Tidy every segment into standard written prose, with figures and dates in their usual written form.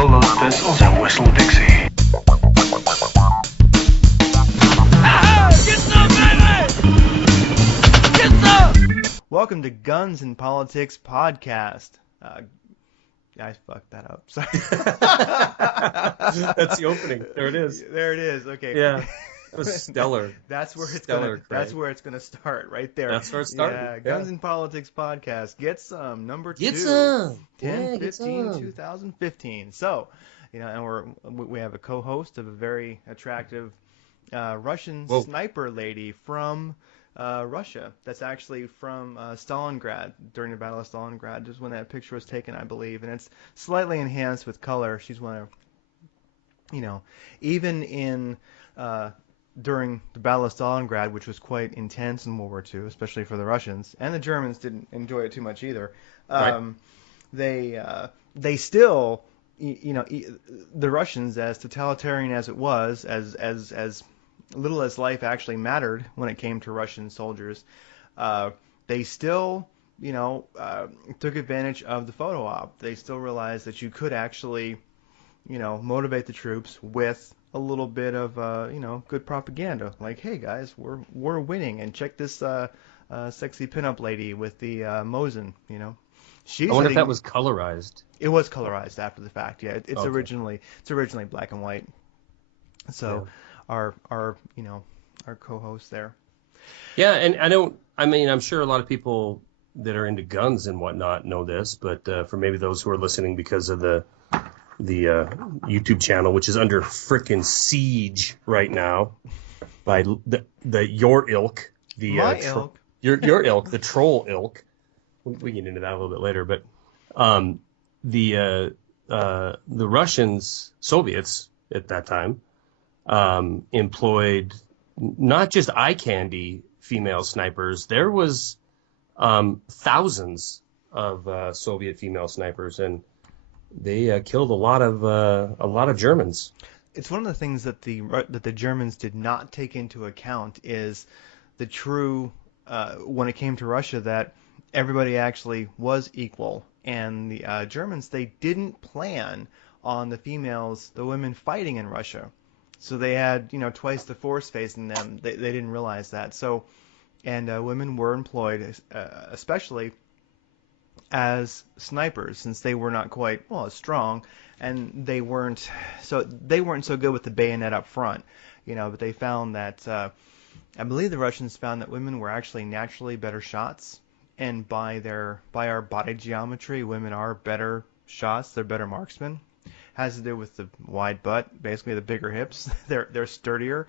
full load pistols and whistle Dixie. Welcome to Guns and Politics Podcast. I fucked that up. Sorry. That's the opening. There it is. There it is. Okay. Yeah. That was stellar. That's where it's Stellar, gonna. That's where it's gonna start. Right there. That's where it started. Yeah. Guns and Politics Podcast. Get some. Number 2. Get some. 10/15, 2015. So, and we have a co-host of a very attractive Russian sniper lady from Russia. That's actually from Stalingrad, during the Battle of Stalingrad, just when that picture was taken, I believe. And it's slightly enhanced with color. She's one of, even in during the Battle of Stalingrad, which was quite intense in World War II, especially for the Russians, and the Germans didn't enjoy it too much either. Right. They still, the Russians, as totalitarian as it was, as little as life actually mattered when it came to Russian soldiers, they still, took advantage of the photo op. They still realized that you could actually, motivate the troops with a little bit of, good propaganda. Like, hey guys, we're winning, and check this sexy pinup lady with the Mosin. I wonder if that was colorized. It was colorized after the fact. Yeah, it's Okay. originally black and white. So. Yeah. Our co-host there. Yeah, and I'm sure a lot of people that are into guns and whatnot know this, but for maybe those who are listening because of the YouTube channel, which is under frickin' siege right now by the your ilk, my ilk, your ilk, the troll ilk. We can get into that a little bit later, but the Russians, Soviets at that time, employed not just eye candy female snipers. There was thousands of Soviet female snipers, and they killed a lot of Germans. It's one of the things that the Germans did not take into account is the true when it came to Russia, that everybody actually was equal, and the Germans, they didn't plan on the women fighting in Russia. So they had, twice the force facing them. They didn't realize that. So, and women were employed, especially as snipers, since they were not quite as strong, and they weren't so good with the bayonet up front, But they found that I believe the Russians found that women were actually naturally better shots, and by our body geometry, women are better shots. They're better marksmen. Has to do with the wide butt, basically the bigger hips. They're sturdier,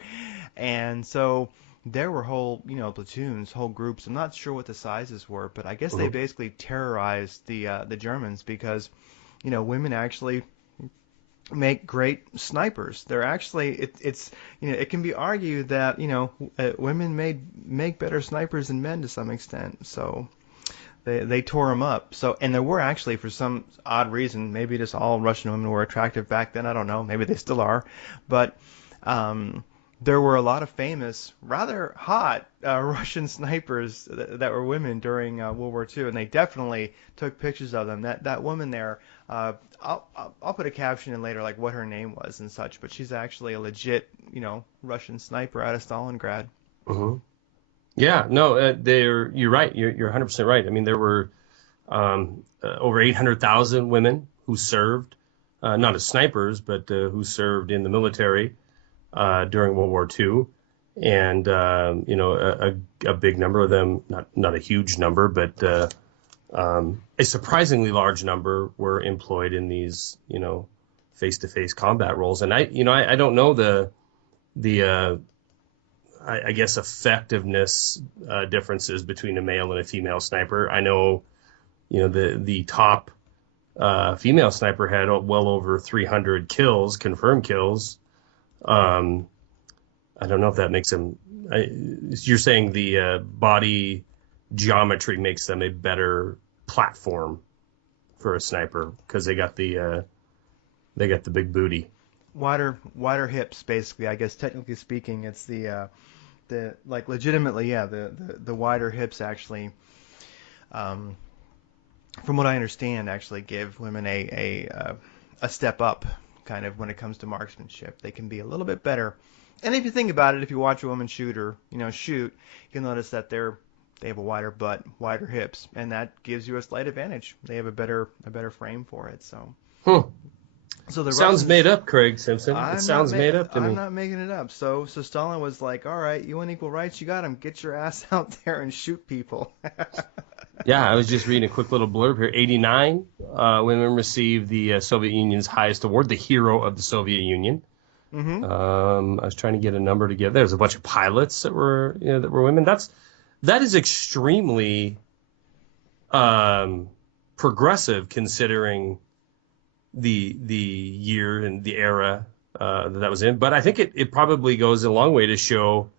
and so there were whole platoons, whole groups. I'm not sure what the sizes were, but I guess they basically terrorized the Germans because women actually make great snipers. They're actually it can be argued that women make better snipers than men to some extent. So. They tore them up. So, and there were actually, for some odd reason, maybe just all Russian women were attractive back then. I don't know. Maybe they still are. But there were a lot of famous, rather hot Russian snipers that were women during World War II, and they definitely took pictures of them. That woman there, I'll put a caption in later, like what her name was and such. But she's actually a legit, Russian sniper out of Stalingrad. Mm-hmm. Yeah, no, you're right. You're 100% right. I mean, there were over 800,000 women who served, not as snipers, but who served in the military during World War II, and a big number of them, not a huge number, but a surprisingly large number were employed in these face-to-face combat roles. And I don't know the I guess effectiveness differences between a male and a female sniper. I know, the top female sniper had well over 300 kills, confirmed kills. I don't know if that makes them. You're saying the body geometry makes them a better platform for a sniper because they got the big booty. Wider hips, basically. I guess technically speaking, it's the legitimately, yeah, the wider hips actually, from what I understand, actually give women a a step up, kind of, when it comes to marksmanship. They can be a little bit better. And if you think about it, if you watch a woman shoot, you can notice that they have a wider butt, wider hips, and that gives you a slight advantage. They have a better frame for it. So. Hmm. So the Sounds Russians, made up, Craig Simpson. It sounds made up to me. I'm not making it up. So Stalin was like, all right, you want equal rights? You got them. Get your ass out there and shoot people. Yeah, I was just reading a quick little blurb here. 89 women received the Soviet Union's highest award, the Hero of the Soviet Union. Mm-hmm. I was trying to get a number together. There's a bunch of pilots that were women. That is extremely progressive, considering the year and the era that was in. But I think it probably goes a long way to show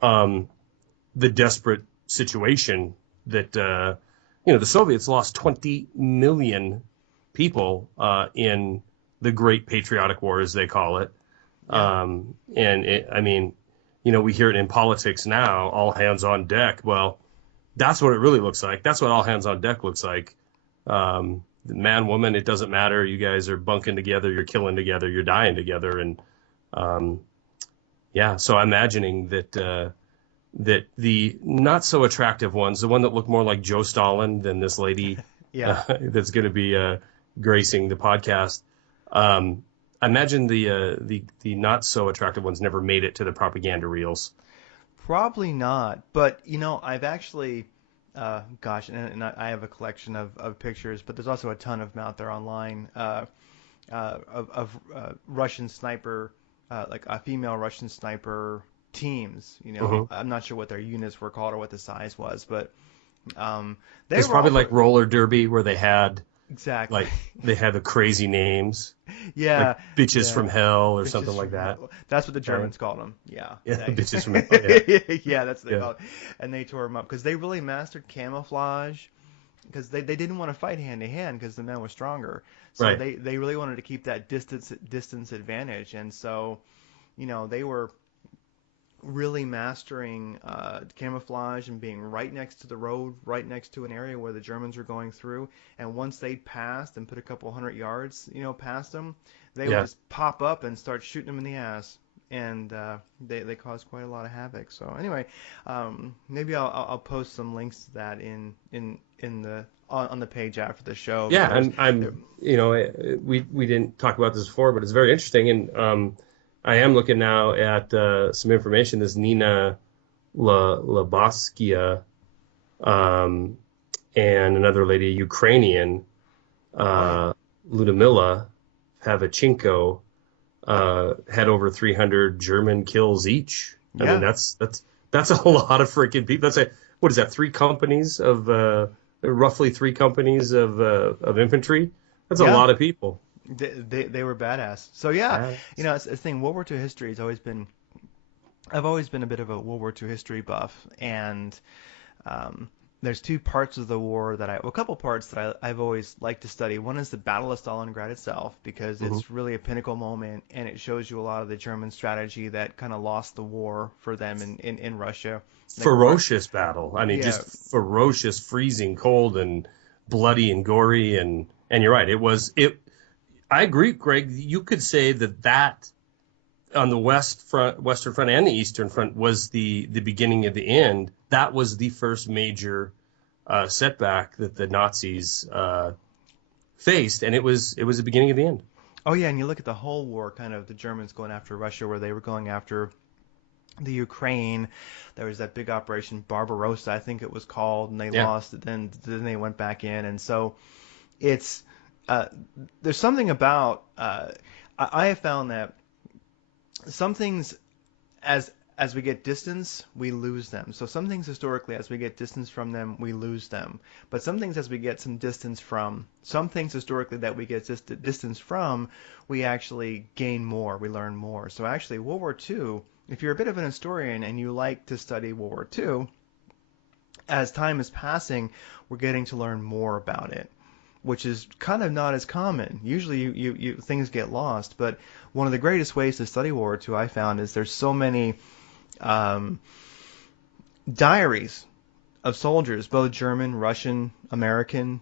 the desperate situation that the Soviets lost 20 million people in the Great Patriotic War, as they call it. Yeah. We hear it in politics now, all hands on deck. Well, that's what it really looks like. That's what all hands on deck looks like. Man, woman, it doesn't matter. You guys are bunking together, you're killing together, you're dying together. And so I'm imagining that the not so attractive ones, the one that looked more like Joe Stalin than this lady that's going to be gracing the podcast, I imagine the not so attractive ones never made it to the propaganda reels. Probably not. But, I've actually, and I have a collection of pictures, but there's also a ton of them out there online of Russian sniper, like a female Russian sniper teams. Mm-hmm. I'm not sure what their units were called or what the size was, but it's probably like roller derby, where they had exactly, like they had the crazy names. Yeah, like bitches from hell or Bitches something like that. That's what the Germans called them. Yeah, bitches from hell. Yeah, that's what they called it. And they tore them up because they really mastered camouflage, because they didn't want to fight hand to hand because the men were stronger. So they really wanted to keep that distance advantage, and so they were really mastering camouflage and being right next to the road, right next to an area where the Germans were going through. And once they passed and put a couple 100 yards, past them, they would just pop up and start shooting them in the ass. And they caused quite a lot of havoc. So anyway, maybe I'll post some links to that on the page after the show. Yeah, and we didn't talk about this before, but it's very interesting. And I am looking now at some information. This Nina Labaskia and another lady, Ukrainian, Ludmila Pavlichenko, had over 300 German kills each. I mean, that's a lot of freaking people. That's what is that? Roughly three companies of infantry. That's a lot of people. They were badass. So it's the thing. World War II history has always been. I've always been a bit of a World War II history buff, and there's two parts of the war a couple parts that I've always liked to study. One is the Battle of Stalingrad itself, because it's really a pinnacle moment, and it shows you a lot of the German strategy that kind of lost the war for them in Russia. Ferocious battle. I mean, just ferocious, freezing cold, and bloody and gory, and you're right. I agree, Greg. You could say that on the Western Front and the Eastern Front was the beginning of the end. That was the first major setback that the Nazis faced, and it was the beginning of the end. Oh yeah, and you look at the whole war, kind of the Germans going after Russia, where they were going after the Ukraine. There was that big operation Barbarossa, I think it was called, and they lost it. Then they went back in, and so it's. There's something about I have found that some things as we get distance, we lose them. So some things historically, as we get distance from them, we lose them. But some things as we get some distance from, some things historically that we get distance from, we actually gain more, we learn more. So actually World War II, if you're a bit of an historian and you like to study World War II, as time is passing, we're getting to learn more about it, which is kind of not as common. Usually you things get lost, but one of the greatest ways to study World War II, I found, is there's so many diaries of soldiers, both German, Russian, American,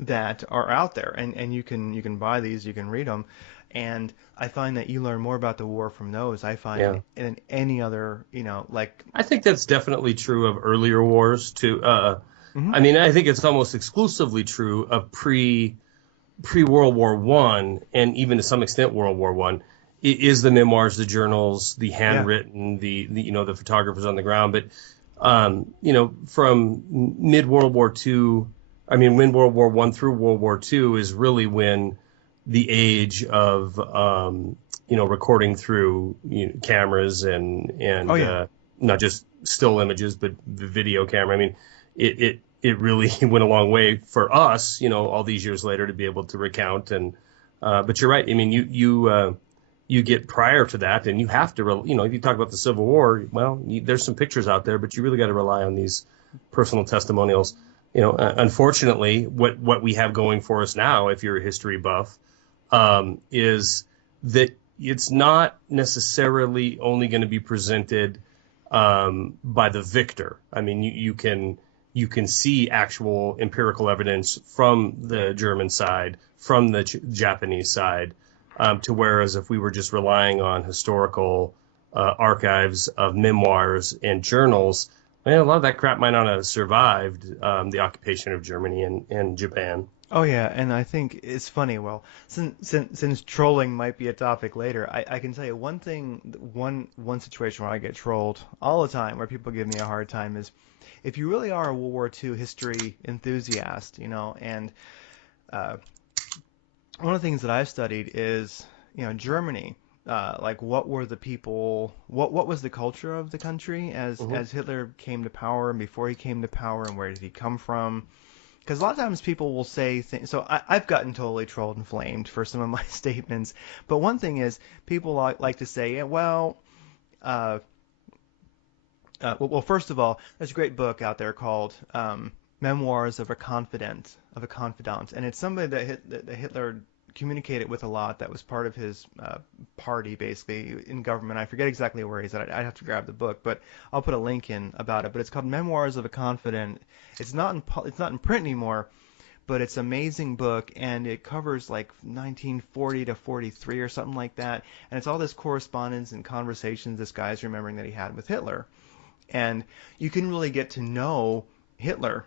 that are out there, and you can buy these, you can read them, and I find that you learn more about the war from those. I find Yeah. in any other, like. I think that's definitely true of earlier wars too. Mhm. I mean, I think it's almost exclusively true of pre World War One, and even to some extent World War One, is the memoirs, the journals, the Yeah. handwritten, the photographers on the ground. But from mid World War Two, I mean, when World War One through World War Two is really when the age of recording through cameras Oh and yeah. not just still images, but the video camera. I mean, it really went a long way for us, all these years later to be able to recount. And but you're right. I mean, you get prior to that, and you have to, if you talk about the Civil War, well, there's some pictures out there, but you really got to rely on these personal testimonials. Unfortunately, what we have going for us now, if you're a history buff, is that it's not necessarily only going to be presented by the victor. I mean, you can see actual empirical evidence from the German side, from the Japanese side, to whereas if we were just relying on historical archives of memoirs and journals, man, a lot of that crap might not have survived the occupation of Germany and Japan. Oh yeah, and I think it's funny. Well, since trolling might be a topic later, I can tell you one thing. One situation where I get trolled all the time, where people give me a hard time, is if you really are a World War II history enthusiast, and uh, one of the things that I've studied is, Germany. Like, what were the people? What was the culture of the country Hmm. as Hitler came to power and before he came to power, and where did he come from? Because a lot of times people will say things. So I've gotten totally trolled and flamed for some of my statements. But one thing is, people like to say, yeah, well, uh, well, first of all, there's a great book out there called Memoirs of a Confidant, and it's somebody that Hitler communicated with a lot. That was part of his party, basically in government. I forget exactly where he's at. I'd have to grab the book, but I'll put a link in about it. But it's called Memoirs of a Confidant. It's not in print anymore, but it's an amazing book, and it covers like 1940 to 43 or something like that. And it's all this correspondence and conversations this guy's remembering that he had with Hitler, and you can really get to know Hitler,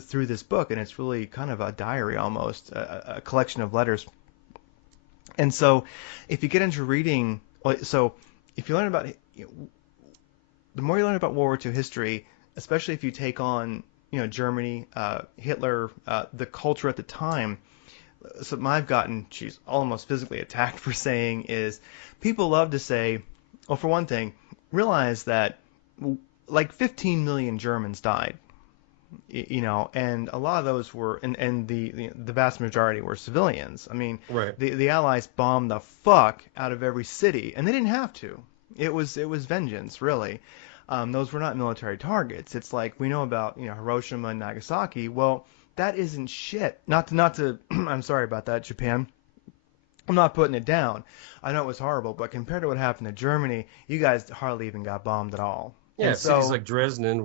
through this book, and it's really kind of a diary almost, a collection of letters. And so, if you get into reading, so if you learn about, the more you learn about World War II history, especially if you take on, Germany, Hitler, the culture at the time. Something I've gotten, geez, almost physically attacked for saying is, people love to say, well, for one thing, realize that like 15 million Germans died, and a lot of those were, and the vast majority were civilians. I mean, Right. the Allies bombed the fuck out of every city, and they didn't have to. It was vengeance, really. Those were not military targets. It's like we know about, Hiroshima and Nagasaki. Well, that isn't shit. Not to I'm sorry about that, Japan. I'm not putting it down. I know it was horrible, but compared to what happened to Germany, you guys hardly even got bombed at all. Yeah, And cities so, like Dresden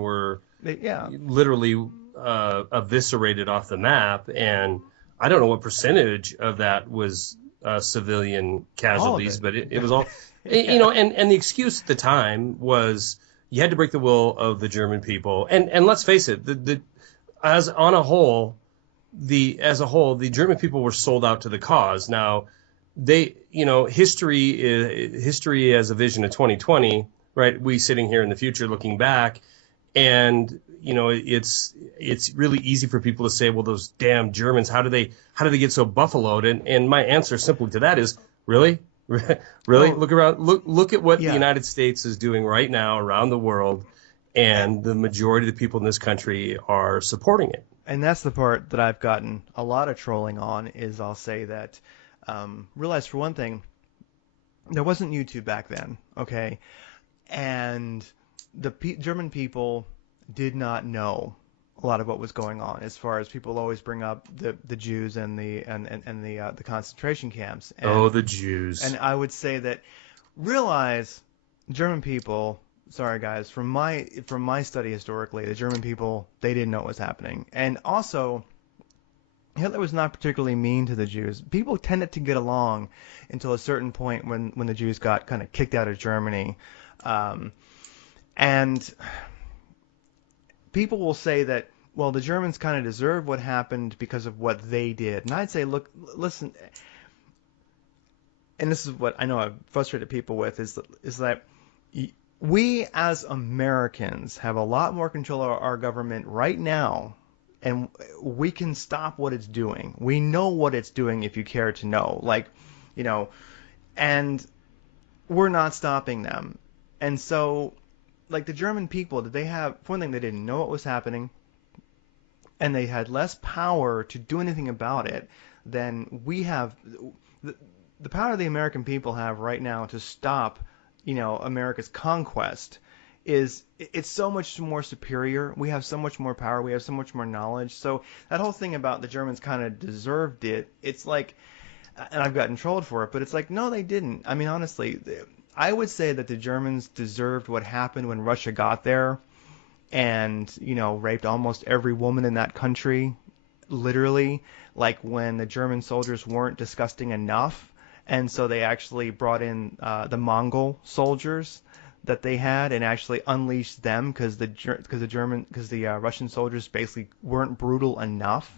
were yeah. literally eviscerated off the map, and I don't know what percentage of that was civilian All of casualties, it. but it was all, Yeah. and the excuse at the time was you had to break the will of the German people, and let's face it, the as on a whole, the German people were sold out to the cause. Now, history as a vision of 2020, right? We sitting here in the future looking back, and it's really easy for people to say, well, those damn Germans, how do they get so buffaloed? And my answer simply to that is, really? Really? Oh, Look around, look at what the yeah. United States is doing right now around the world, and the majority of the people in this country are supporting it. And that's the part that I've gotten a lot of trolling on, is I'll say that, realize for one thing, there wasn't YouTube back then, okay? And the German people did not know a lot of what was going on, as far as people always bring up the Jews and the concentration camps. Oh, And the Jews. I would say that, realize German people sorry guys, from my study historically, the German people, they didn't know what was happening, and also Hitler was not particularly mean to the Jews. People tended to get along until a certain point when the Jews got kind of kicked out of Germany. And people will say that, well, the Germans kind of deserve what happened because of what they did. And I'd say, look, listen, and this is what I know I've frustrated people with, is that we as Americans have a lot more control of our government right now, and we can stop what it's doing. We know what it's doing if you care to know. Like, you know, and we're not stopping them. And so, like, the German people, did they have, for one thing, they didn't know what was happening, and they had less power to do anything about it than we have. The power the American people have right now to stop, you know, America's conquest it's so much more superior. We have so much more power. We have so much more knowledge. So that whole thing about the Germans kind of deserved it, it's like, and I've gotten trolled for it, but it's like, no, they didn't. I mean, honestly, I would say that the Germans deserved what happened when Russia got there and, you know, raped almost every woman in that country, literally, like when the German soldiers weren't disgusting enough. And so they actually brought in the Mongol soldiers that they had and actually unleashed them because the Russian soldiers basically weren't brutal enough.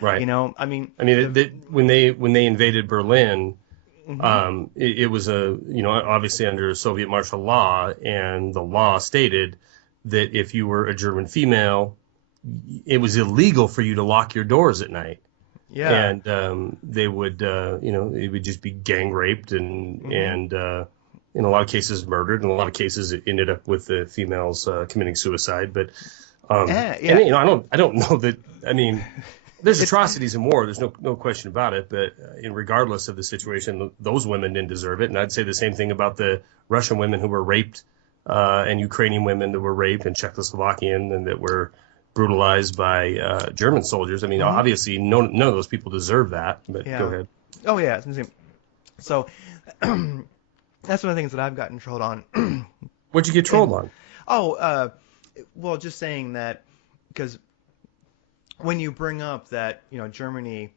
Right. You know, I mean, when they invaded Berlin, mm-hmm. it was obviously under Soviet martial law, and the law stated that if you were a German female, it was illegal for you to lock your doors at night. Yeah. And they would, it would just be gang raped and mm-hmm. and in a lot of cases murdered. In a lot of cases, it ended up with the females committing suicide. But yeah. and, you know, I don't know that. I mean, there's atrocities in war. There's no question about it. But regardless of the situation, those women didn't deserve it. And I'd say the same thing about the Russian women who were raped and Ukrainian women that were raped and Czechoslovakian and that were brutalized by German soldiers. I mean, mm-hmm. obviously, none of those people deserve that. But yeah. Go ahead. Oh yeah. So that's one of the things that I've gotten trolled on. What'd you get trolled on? Oh, well, just saying that because when you bring up that, you know, Germany,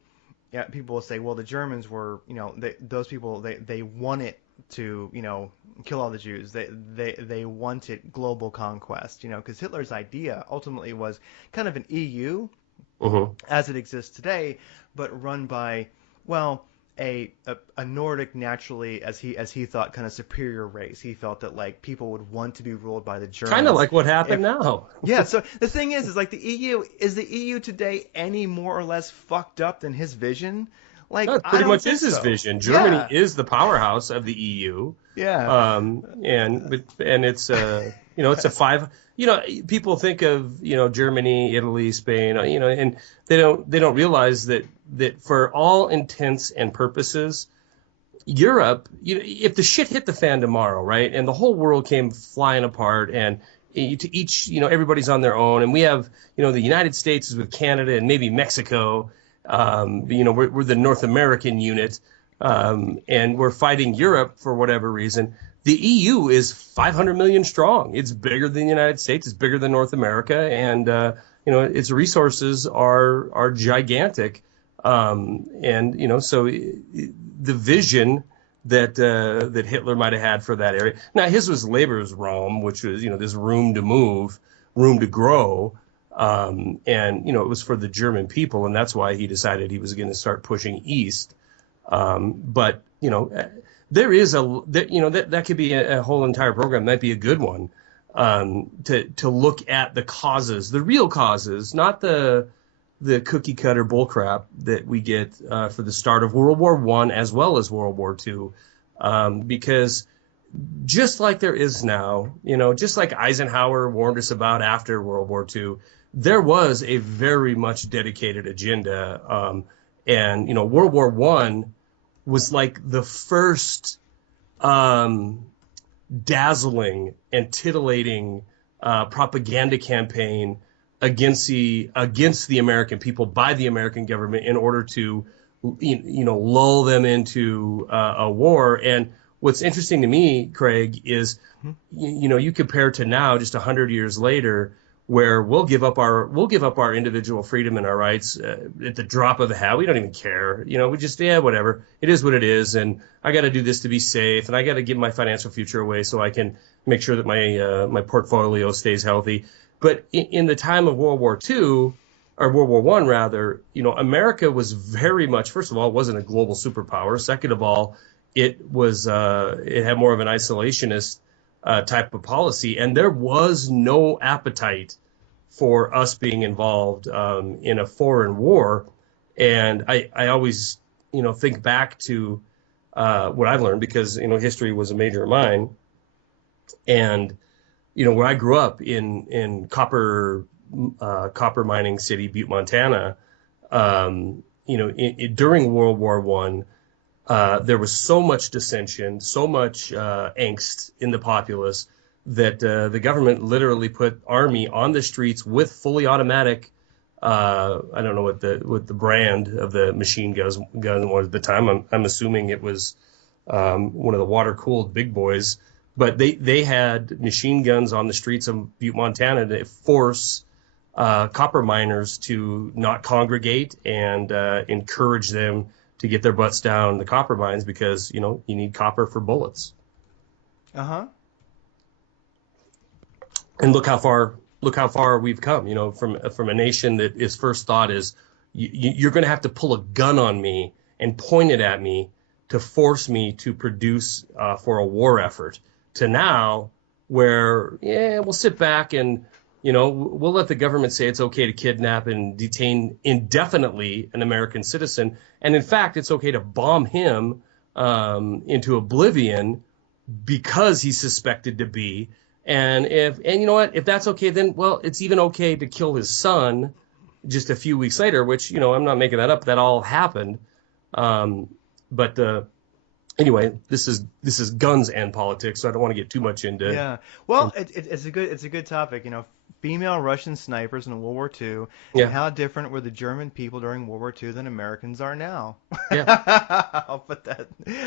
yeah, people will say, well, the Germans were, you know, those people, they wanted to, you know, kill all the Jews. They wanted global conquest, you know, because Hitler's idea ultimately was kind of an EU as it exists today, but run by, well, a Nordic, naturally, as he thought, kind of superior race. He felt that, like, people would want to be ruled by the Germans. Kind of like what happened now. Yeah, so the thing is like the EU today any more or less fucked up than his vision? Like, that pretty much is his vision. Germany is the powerhouse of the EU. Yeah. And it's it's a five. You know, people think of, you know, Germany, Italy, Spain, you know, and they don't realize that for all intents and purposes, Europe, you know, if the shit hit the fan tomorrow, right, and the whole world came flying apart, and to each, you know, everybody's on their own, and we have, you know, the United States is with Canada and maybe Mexico, you know, we're the North American unit, and we're fighting Europe for whatever reason. The EU is 500 million strong. It's bigger than the United States. It's bigger than North America, and you know, its resources are gigantic. And you know, so the vision that Hitler might have had for that area. Now, his was Lebensraum, which was, you know, this room to move, room to grow, and you know, it was for the German people, and that's why he decided he was going to start pushing east. But you know, there is that could be a whole entire program. Might be a good one to look at the causes, the real causes, not the cookie cutter bullcrap that we get for the start of World War I as well as World War II, because just like there is now, you know, just like Eisenhower warned us about after World War II, there was a very much dedicated agenda, and you know, World War I was like the first dazzling and titillating propaganda campaign against the American people by the American government in order to, you know, lull them into a war. And what's interesting to me, Craig, is you compare to now, just 100 years later, where we'll give up our individual freedom and our rights at the drop of a hat. We don't even care. We just, whatever. It is what it is, and I got to do this to be safe, and I got to give my financial future away so I can make sure that my portfolio stays healthy. But in the time of World War II, or World War I rather, America was very much, first of all, it wasn't a global superpower. Second of all, it had more of an isolationist type of policy, and there was no appetite for us being involved in a foreign war. And I always, think back to what I've learned, because history was a major of mine, and where I grew up in copper mining city, Butte, Montana. During World War One. There was so much dissension, so much angst in the populace that the government literally put army on the streets with fully automatic. I don't know what the brand of the machine gun was at the time. I'm assuming it was one of the water cooled big boys, but they had machine guns on the streets of Butte, Montana to force copper miners to not congregate and encourage them to get their butts down the copper mines, because you need copper for bullets. And look how far we've come. From a nation that its first thought is you're going to have to pull a gun on me and point it at me to force me to produce for a war effort, to now where we'll sit back and we'll let the government say it's okay to kidnap and detain indefinitely an American citizen. And in fact, it's okay to bomb him into oblivion because he's suspected to be. And you know what? If that's okay, then, well, it's even okay to kill his son just a few weeks later, which, I'm not making that up. That all happened. But anyway, this is guns and politics, so I don't want to get too much into. Yeah. Well, it's a good topic. Female Russian snipers in World War II, and how different were the German people during World War II than Americans are now. Yeah. I'll put that.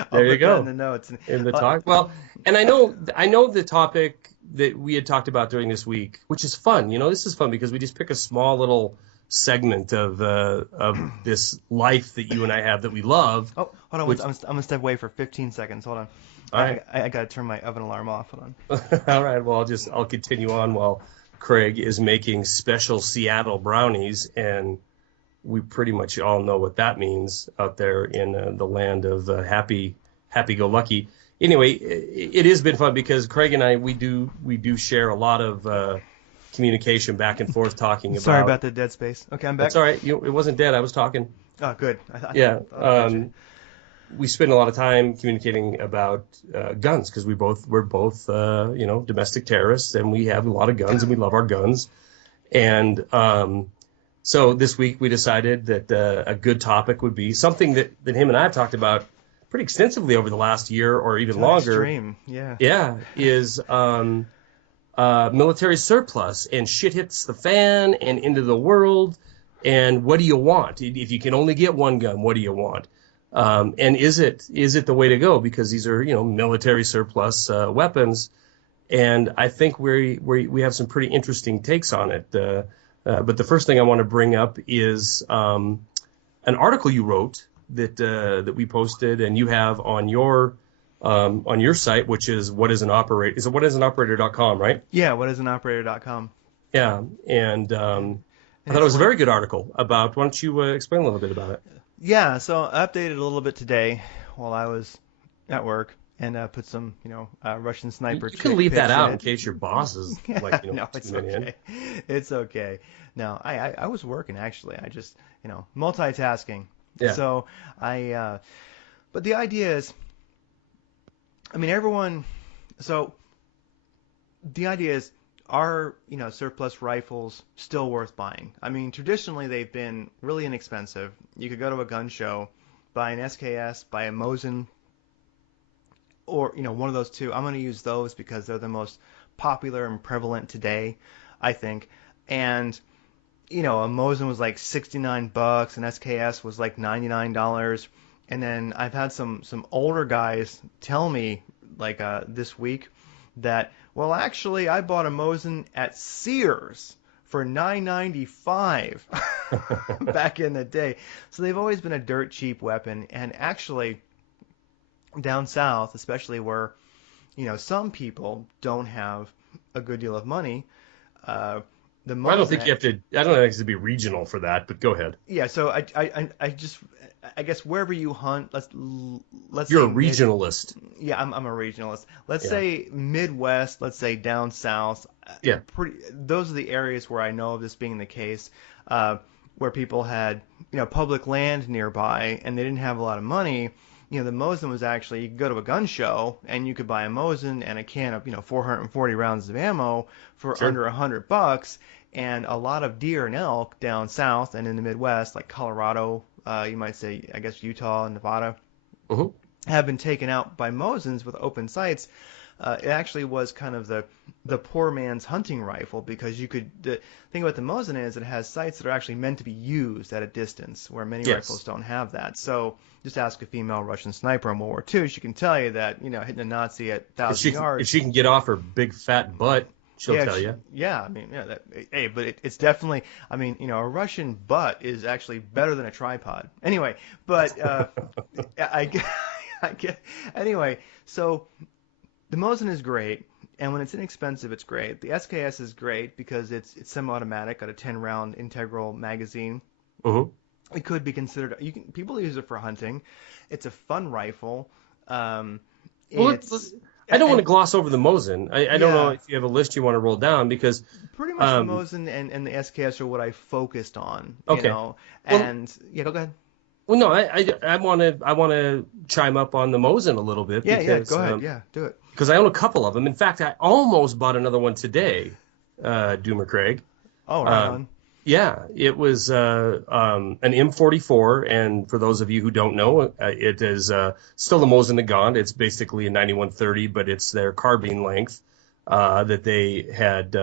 There you go. In the notes. In the talk. Well, and I know the topic that we had talked about during this week, which is fun. This is fun because we just pick a small little segment of this life that you and I have that we love. Oh, hold on. I'm gonna step away for 15 seconds. Hold on. All right. I gotta turn my oven alarm off. Hold on. All right. Well, I'll continue on while Craig is making special Seattle brownies, and we pretty much all know what that means out there in the land of happy-go-lucky. Anyway, it has been fun because Craig and I we do share a lot of communication back and forth talking about. Sorry about the dead space. Okay, I'm back. That's all right. It wasn't dead. I was talking. Oh, good. We spend a lot of time communicating about guns because we're both domestic terrorists, and we have a lot of guns and we love our guns. And so this week we decided that a good topic would be something that him and I have talked about pretty extensively over the last year or even longer. Extreme, yeah. Yeah, is military surplus, and shit hits the fan and into the world. And what do you want? If you can only get one gun, what do you want? And is it the way to go? Because these are military surplus weapons, and I think we have some pretty interesting takes on it. But the first thing I want to bring up is an article you wrote that we posted, and you have on your site, which is whatisanaoperator. Is it whatisanaoperator.com, right? Yeah, whatisanaoperator.com. Yeah, and I thought it was a very good article about. Why don't you explain a little bit about it? Yeah, so I updated a little bit today while I was at work and put some, Russian sniper. You can leave that out in case your boss is like, no, it's okay. It's okay. No, I was working actually. I just, multitasking. Yeah. So but the idea is, the idea is, are surplus rifles still worth buying? Traditionally they've been really inexpensive. You could go to a gun show, buy an SKS, buy a Mosin, or one of those two. I'm going to use those because they're the most popular and prevalent today, I think. And a Mosin was like $69, and SKS was like $99. And then I've had some older guys tell me like this week that, well, actually I bought a Mosin at Sears for $9.95 back in the day. So they've always been a dirt cheap weapon. And actually down south, especially where, some people don't have a good deal of money, the Well, I don't think Mosin, you have to. I don't think it has to be regional for that. But go ahead. yeah. So I guess wherever you hunt, let's You're say a regionalist. yeah, I'm a regionalist. Let's Yeah. say Midwest, let's say down south. Yeah. Those are the areas where I know of this being the case, where people had public land nearby and they didn't have a lot of money. The Mosin was actually, you could go to a gun show and you could buy a Mosin and a can of 440 rounds of ammo for Sure. under $100. And a lot of deer and elk down south and in the Midwest, like Colorado, you might say, I guess Utah and Nevada, Hmm. have been taken out by Mosins with open sights. It actually was kind of the poor man's hunting rifle, because the thing about the Mosin is it has sights that are actually meant to be used at a distance, where many Yes. rifles don't have that. So just ask a female Russian sniper in World War II. She can tell you that hitting a Nazi at 1,000 yards. If she can get off her big fat butt, she'll tell you. Yeah, I mean, hey, but it's definitely, I mean, a Russian butt is actually better than a tripod. Anyway, but anyway, so the Mosin is great, and when it's inexpensive, it's great. The SKS is great because it's semi-automatic, got a 10-round integral magazine. Hmm. It could be considered. People use it for hunting. It's a fun rifle. Well, It's I don't want to and- gloss over the Mosin. I don't know Yeah. if you have a list you want to roll down, because Pretty much the Mosin and the SKS are what I focused on. Okay. And yeah, go ahead. well, no, I want to chime up on the Mosin a little bit. Yeah, because, go ahead. Yeah, do it. Because I own a couple of them. In fact, I almost bought another one today, Doomer Craig. Oh, right on. Yeah, it was an M44, and for those of you who don't know, it is still the Mosin Nagant. It's basically a 9130, but it's their carbine length that they had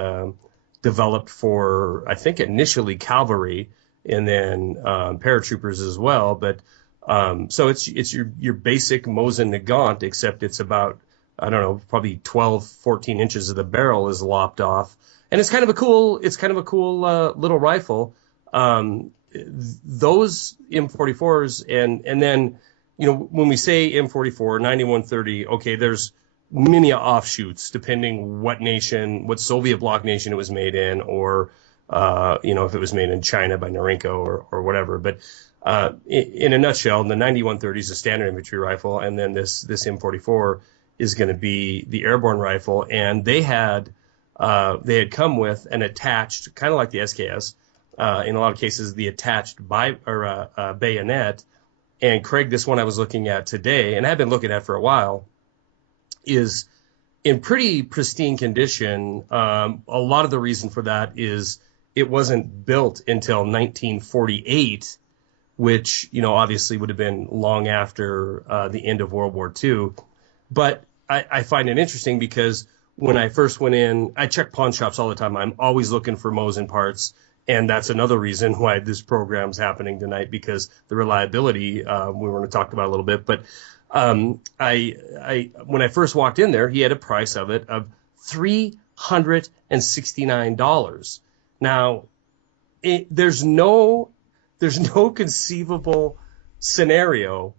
developed for, I think, initially cavalry, and then paratroopers as well. But so it's your basic Mosin Nagant, except it's about, I don't know, probably 12, 14 inches of the barrel is lopped off. And it's kind of a cool little rifle. Those M44s, and then, when we say M44, 9130, okay, there's many offshoots depending what Soviet bloc nation it was made in, or, if it was made in China by Norinco or whatever. But in a nutshell, the 9130 is a standard infantry rifle, and then this M44 is going to be the airborne rifle, and they had come with an attached, kind of like the SKS, in a lot of cases, the attached bayonet. And Craig, this one I was looking at today, and I've been looking at for a while, is in pretty pristine condition. A lot of the reason for that is it wasn't built until 1948, which, obviously would have been long after the end of World War II. But I find it interesting because when I first went in, I check pawn shops all the time. I'm always looking for Mosin parts, and that's another reason why this program's happening tonight, because the reliability we were going to talk about a little bit. But when I first walked in there, he had a price of it of $369. Now, there's no conceivable scenario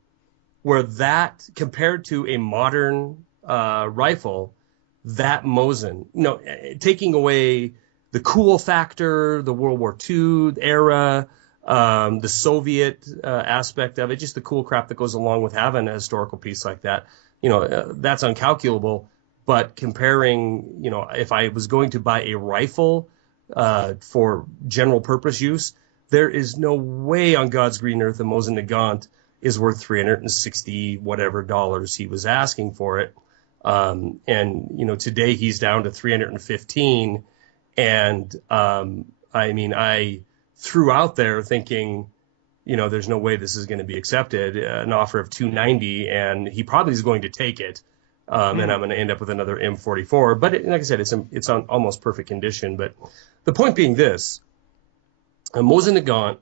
where that, compared to a modern rifle, that Mosin, taking away the cool factor, the World War II era, the Soviet aspect of it, just the cool crap that goes along with having a historical piece like that, that's uncalculable. But comparing, if I was going to buy a rifle for general purpose use, there is no way on God's green earth a Mosin Nagant is worth $360 whatever dollars he was asking for it. And today he's down to 315, and I threw out there thinking, there's no way this is going to be accepted, an offer of 290, and he probably is going to take it, and I'm going to end up with another M44. But like I said, it's on almost perfect condition. But the point being this: a Mosin Nagant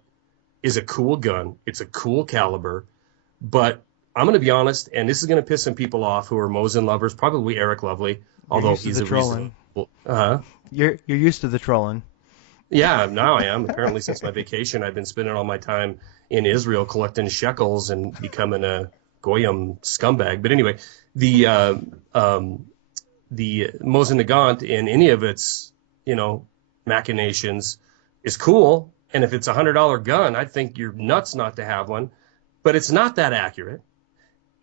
is a cool gun. It's a cool caliber. But I'm going to be honest, and this is going to piss some people off who are Mosin lovers, probably Eric Lovely, although he's a reasonable. You're used to the trolling. Yeah, now I am. Apparently, since my vacation, I've been spending all my time in Israel collecting shekels and becoming a goyim scumbag. But anyway, the Mosin Nagant in any of its machinations is cool. And if it's $100 gun, I think you're nuts not to have one. But it's not that accurate.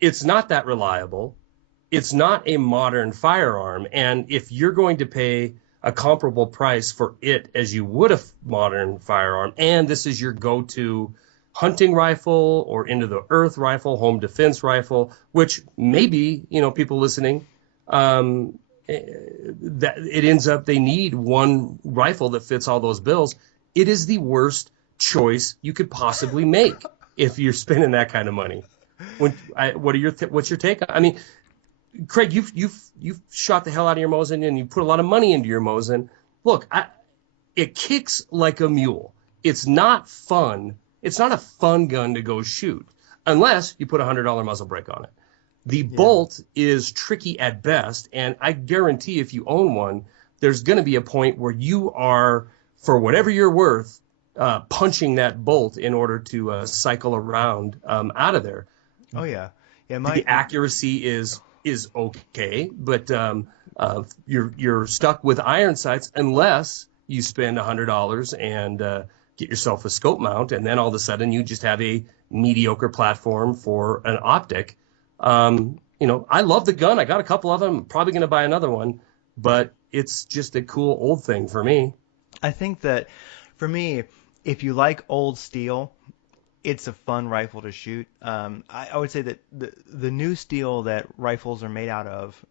It's not that reliable. It's not a modern firearm. And if you're going to pay a comparable price for it as you would a modern firearm, and this is your go-to hunting rifle or into the earth rifle, home defense rifle, which maybe, people listening, that it ends up they need one rifle that fits all those bills. It is the worst choice you could possibly make if you're spending that kind of money. What's your take? I mean, Craig, you've shot the hell out of your Mosin and you put a lot of money into your Mosin. Look, it kicks like a mule. It's not fun. It's not a fun gun to go shoot unless you put a $100 muzzle brake on it. The bolt is tricky at best, and I guarantee if you own one, there's going to be a point where you are, for whatever you're worth, punching that bolt in order to cycle around out of there. Oh yeah, the accuracy is okay, but you're stuck with iron sights unless you spend $100 and get yourself a scope mount, and then all of a sudden you just have a mediocre platform for an optic. I love the gun. I got a couple of them. I'm probably going to buy another one, but it's just a cool old thing for me. I think that for me, if you like old steel, it's a fun rifle to shoot. I would say that the new steel that rifles are made out of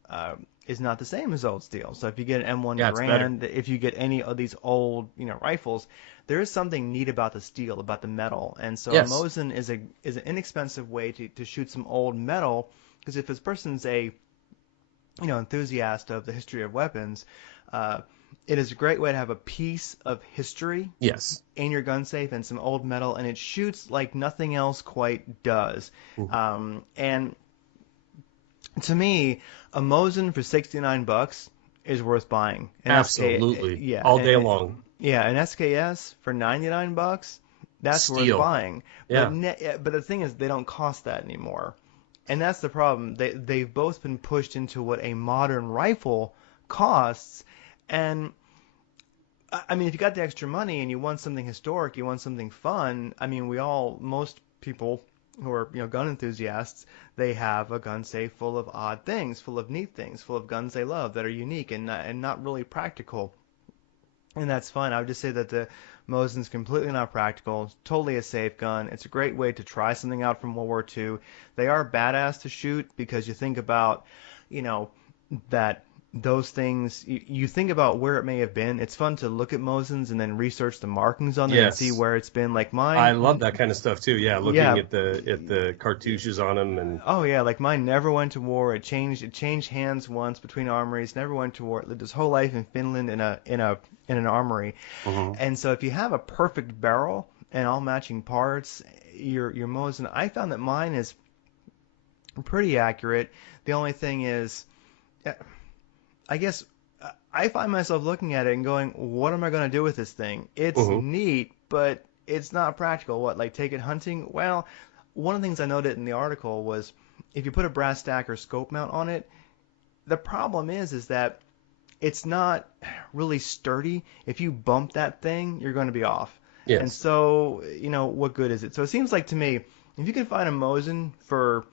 is not the same as old steel. So if you get an M1 Garand, if you get any of these old rifles, there is something neat about the steel, about the metal. And so a Mosin is an inexpensive way to shoot some old metal, because if this person's a enthusiast of the history of weapons, it is a great way to have a piece of history in your gun safe and some old metal, and it shoots like nothing else quite does. And to me, a Mosin for $69 is worth buying. Absolutely, all day long. Yeah, an SKS for $99, that's worth buying. Yeah. But the thing is, they don't cost that anymore, and that's the problem. They've both been pushed into what a modern rifle costs. And I mean, if you got the extra money and you want something historic, you want something fun, I mean, most people who are gun enthusiasts, they have a gun safe full of odd things, full of neat things, full of guns they love that are unique and not really practical. And that's fine. I would just say that the Mosin's completely not practical. It's totally a safe gun. It's a great way to try something out from World War II. They are badass to shoot because you think about, that those things, you think about where it may have been. It's fun to look at Mosins and then research the markings on them and see where it's been. Like mine, I love that kind of stuff too. Yeah, looking at the cartouches on them and like mine never went to war. It changed hands once between armories. Never went to war. It lived his whole life in Finland in an armory. And so if you have a perfect barrel and all matching parts, your Mosin, I found that mine is pretty accurate. The only thing is, I guess I find myself looking at it and going, what am I going to do with this thing? It's neat, but it's not practical. What, like take it hunting? Well, one of the things I noted in the article was if you put a brass stack or scope mount on it, the problem is that it's not really sturdy. If you bump that thing, you're going to be off. Yes. And so, what good is it? So it seems like to me, if you can find a Mosin for,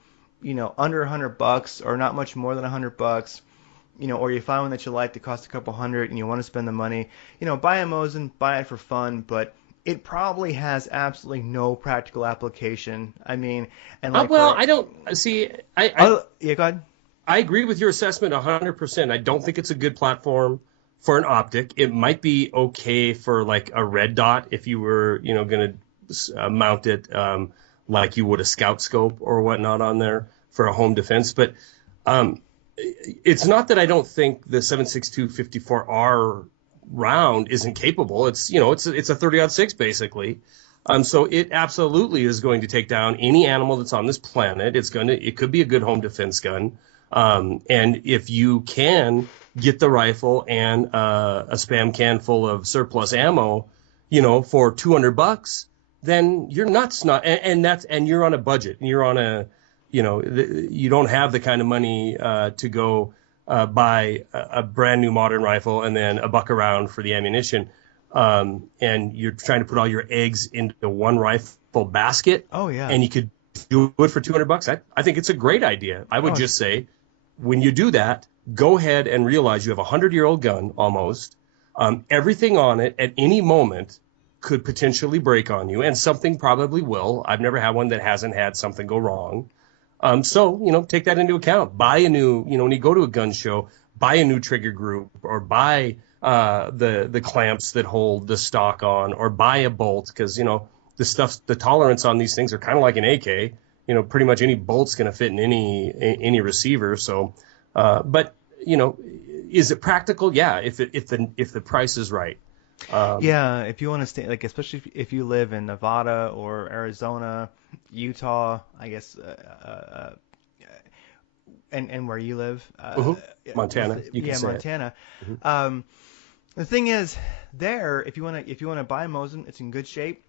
under $100 or not much more than $100, or you find one that you like that costs a couple $100 and you want to spend the money, buy a Mosin, buy it for fun, but it probably has absolutely no practical application. I mean, and like I don't see. Yeah, go ahead. I agree with your assessment 100%. I don't think it's a good platform for an optic. It might be okay for like a red dot if you were, going to mount it like you would a scout scope or whatnot on there for a home defense, but it's not that I don't think the 7.62 54R round isn't capable. It's it's a 30-06 basically, So it absolutely is going to take down any animal that's on this planet. It could be a good home defense gun. And if you can get the rifle and a Spam can full of surplus ammo, for $200, then you're nuts. And you're on a budget. You're on you don't have the kind of money to go buy a brand new modern rifle and then a buck around for the ammunition. And you're trying to put all your eggs into one rifle basket. Oh yeah. And you could do it for $200. I think it's a great idea. I would just say, when you do that, go ahead and realize you have a 100-year-old gun almost. Everything on it at any moment could potentially break on you, and something probably will. I've never had one that hasn't had something go wrong. So, take that into account. Buy a new, when you go to a gun show, buy a new trigger group, or buy the clamps that hold the stock on, or buy a bolt, because, the tolerance on these things are kind of like an AK. Pretty much any bolt's going to fit in any receiver. So, but is it practical? Yeah, if the price is right. Yeah, if you want to stay, like, especially if you live in Nevada or Arizona, Utah, I guess, and where you live, Montana. Montana. The thing is, there, if you want to buy a Mosin, it's in good shape.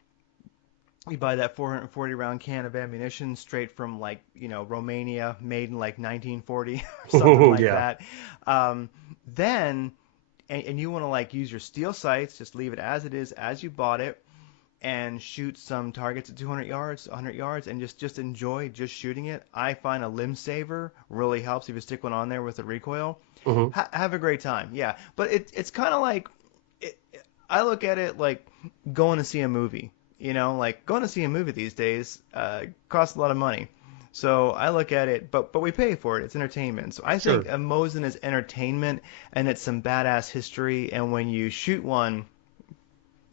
You buy that 440 round can of ammunition straight from, like, Romania, made in like 1940 or something like that. Then, and you want to, like, use your steel sights, just leave it as it is, as you bought it, and shoot some targets at 200 yards, 100 yards, and just enjoy just shooting it. I find a limb saver really helps if you stick one on there with a recoil. Have a great time, yeah. But it's kind of like, I look at it like going to see a movie. Like going to see a movie these days costs a lot of money. So I look at it, but we pay for it. It's entertainment. So I think a Mosin is entertainment, and it's some badass history. And when you shoot one,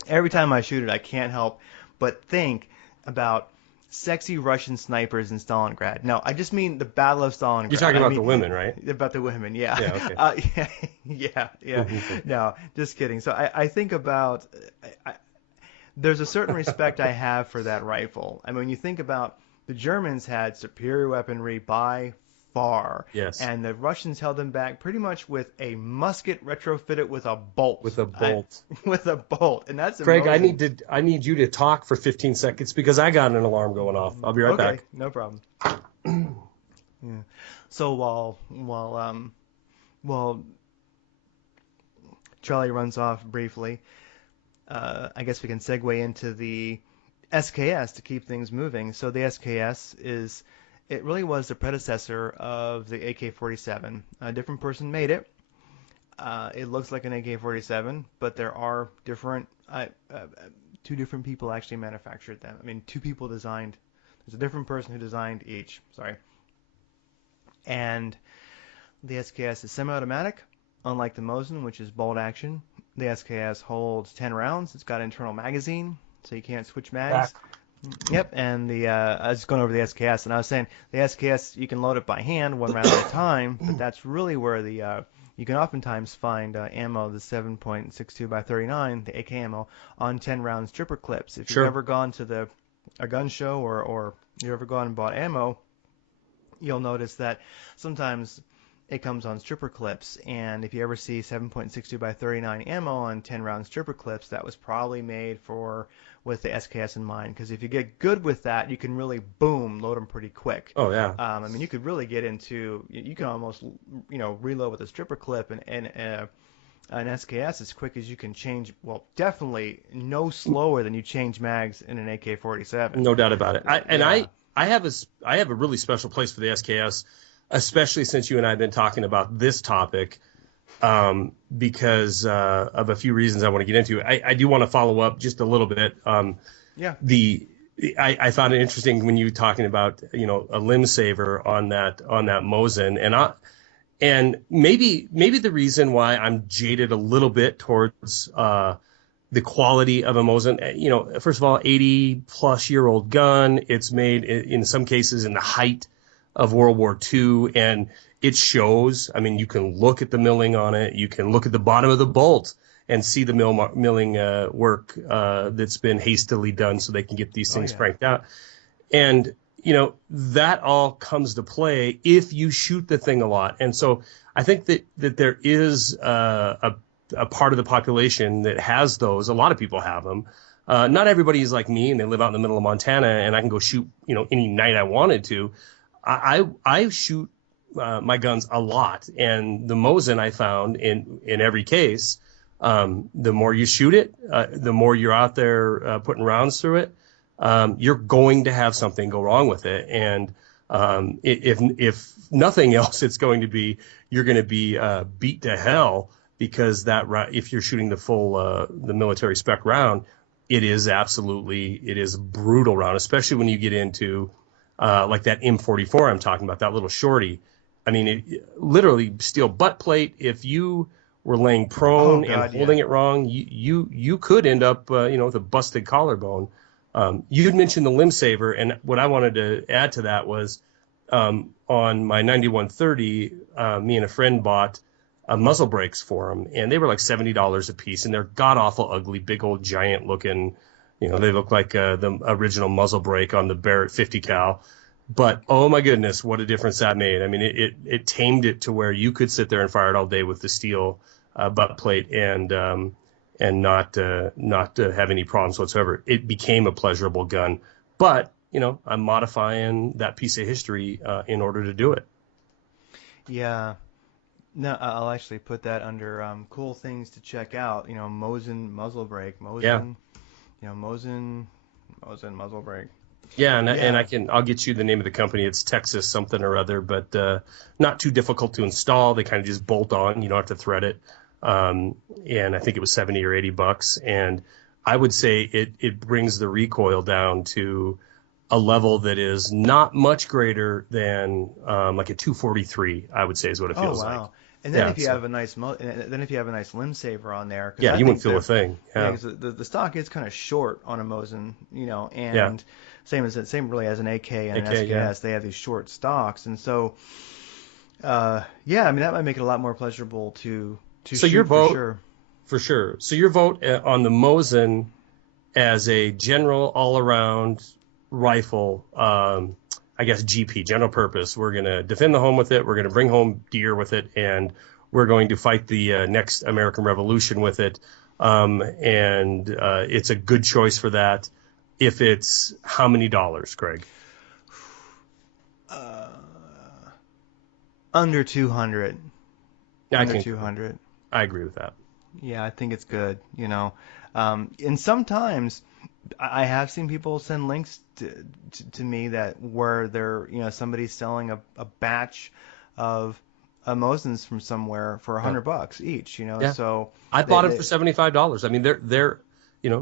every time I shoot it, I can't help but think about sexy Russian snipers in Stalingrad. No, I just mean the Battle of Stalingrad. You're talking about the women, right? About the women, yeah. Yeah, okay. Yeah. No, just kidding. So I think about... There's a certain respect I have for that rifle. I mean, when you think about, the Germans had superior weaponry by far. Yes. And the Russians held them back pretty much with a musket retrofitted with a bolt. With a bolt. With a bolt. And that's Craig, amazing. I need you to talk for 15 seconds because I got an alarm going off. I'll be right back. Okay, no problem. Yeah. So while Charlie runs off briefly, I guess we can segue into the SKS to keep things moving. So the SKS it really was the predecessor of the AK-47. A different person made it. It looks like an AK-47, but there are two different people actually manufactured them. I mean, two people designed. There's a different person who designed each. Sorry. And the SKS is semi-automatic, unlike the Mosin, which is bolt action. The SKS holds 10 rounds. It's got an internal magazine, so you can't switch mags. Yep, and I was going over the SKS, and I was saying the SKS, you can load it by hand, one round at a time, but that's really where you can oftentimes find ammo, the 7.62 by 39, the AK ammo, on 10-round stripper clips. If you've ever gone to a gun show or you've ever gone and bought ammo, you'll notice that sometimes it comes on stripper clips, and if you ever see 7.62 by 39 ammo on 10-round stripper clips, that was probably made with the SKS in mind, because if you get good with that, you can really, load them pretty quick. Oh, yeah. I mean, you could really get into, you can almost, reload with a stripper clip and an SKS as quick as you can change, well, definitely no slower than you change mags in an AK-47. No doubt about it. I have a really special place for the SKS, especially since you and I have been talking about this topic, because of a few reasons I want to get into. I do want to follow up just a little bit. I found it interesting when you were talking about a limb saver on that Mosin, and maybe the reason why I'm jaded a little bit towards the quality of a Mosin. First of all, 80-plus-year-old gun. It's made in some cases in the height of World War II, and it shows. I mean, you can look at the milling on it. You can look at the bottom of the bolt, and see the milling work that's been hastily done so they can get these things cranked out. And, that all comes to play if you shoot the thing a lot. And so I think that there is a part of the population that has those. A lot of people have them. Not everybody is like me and they live out in the middle of Montana and I can go shoot, any night I wanted to. I shoot my guns a lot. And the Mosin I found in every case, the more you shoot it, the more you're out there putting rounds through it, you're going to have something go wrong with it. And if nothing else, it's going to be, you're going to be beat to hell because if you're shooting the full the military spec round, it is a brutal round, especially when you get into like that M44 I'm talking about, that little shorty. I mean, it literally steel butt plate. If you were laying prone and holding it wrong, you could end up, with a busted collarbone. You had mentioned the limb saver, and what I wanted to add to that was on my 9130, me and a friend bought muzzle brakes for them, and they were like $70 a piece, and they're god-awful ugly, big old giant looking, they look like the original muzzle brake on the Barrett 50 cal. But oh my goodness, what a difference that made. I mean, it tamed it to where you could sit there and fire it all day with the steel butt plate and not have any problems whatsoever. It became a pleasurable gun. But, I'm modifying that piece of history in order to do it. Yeah. No, I'll actually put that under cool things to check out. Mosin muzzle brake, Mosin, Mosin muzzle brake. Yeah, and I'll get you the name of the company. It's Texas something or other, but not too difficult to install. They kind of just bolt on. You don't have to thread it. And I think it was $70 or $80. And I would say it brings the recoil down to a level that is not much greater than like a 243. I would say is what it feels like. And then if you have a nice limb saver on there, you wouldn't feel a thing. Yeah, because the stock is kind of short on a Mosin, and same really as an AK and an SKS. Yeah. They have these short stocks, and so I mean that might make it a lot more pleasurable to so shoot your vote, for sure. So your vote on the Mosin as a general all-around rifle, I guess GP, general purpose. We're going to defend the home with it. We're going to bring home deer with it, and we're going to fight the next American Revolution with it. And it's a good choice for that. If it's how many dollars, Craig? Under 200. Under 200. I agree with that. Yeah, I think it's good. And sometimes I have seen people send links to me where they're somebody's selling a batch of Mosins from somewhere for $100 each. So I bought them for $75. I mean, they're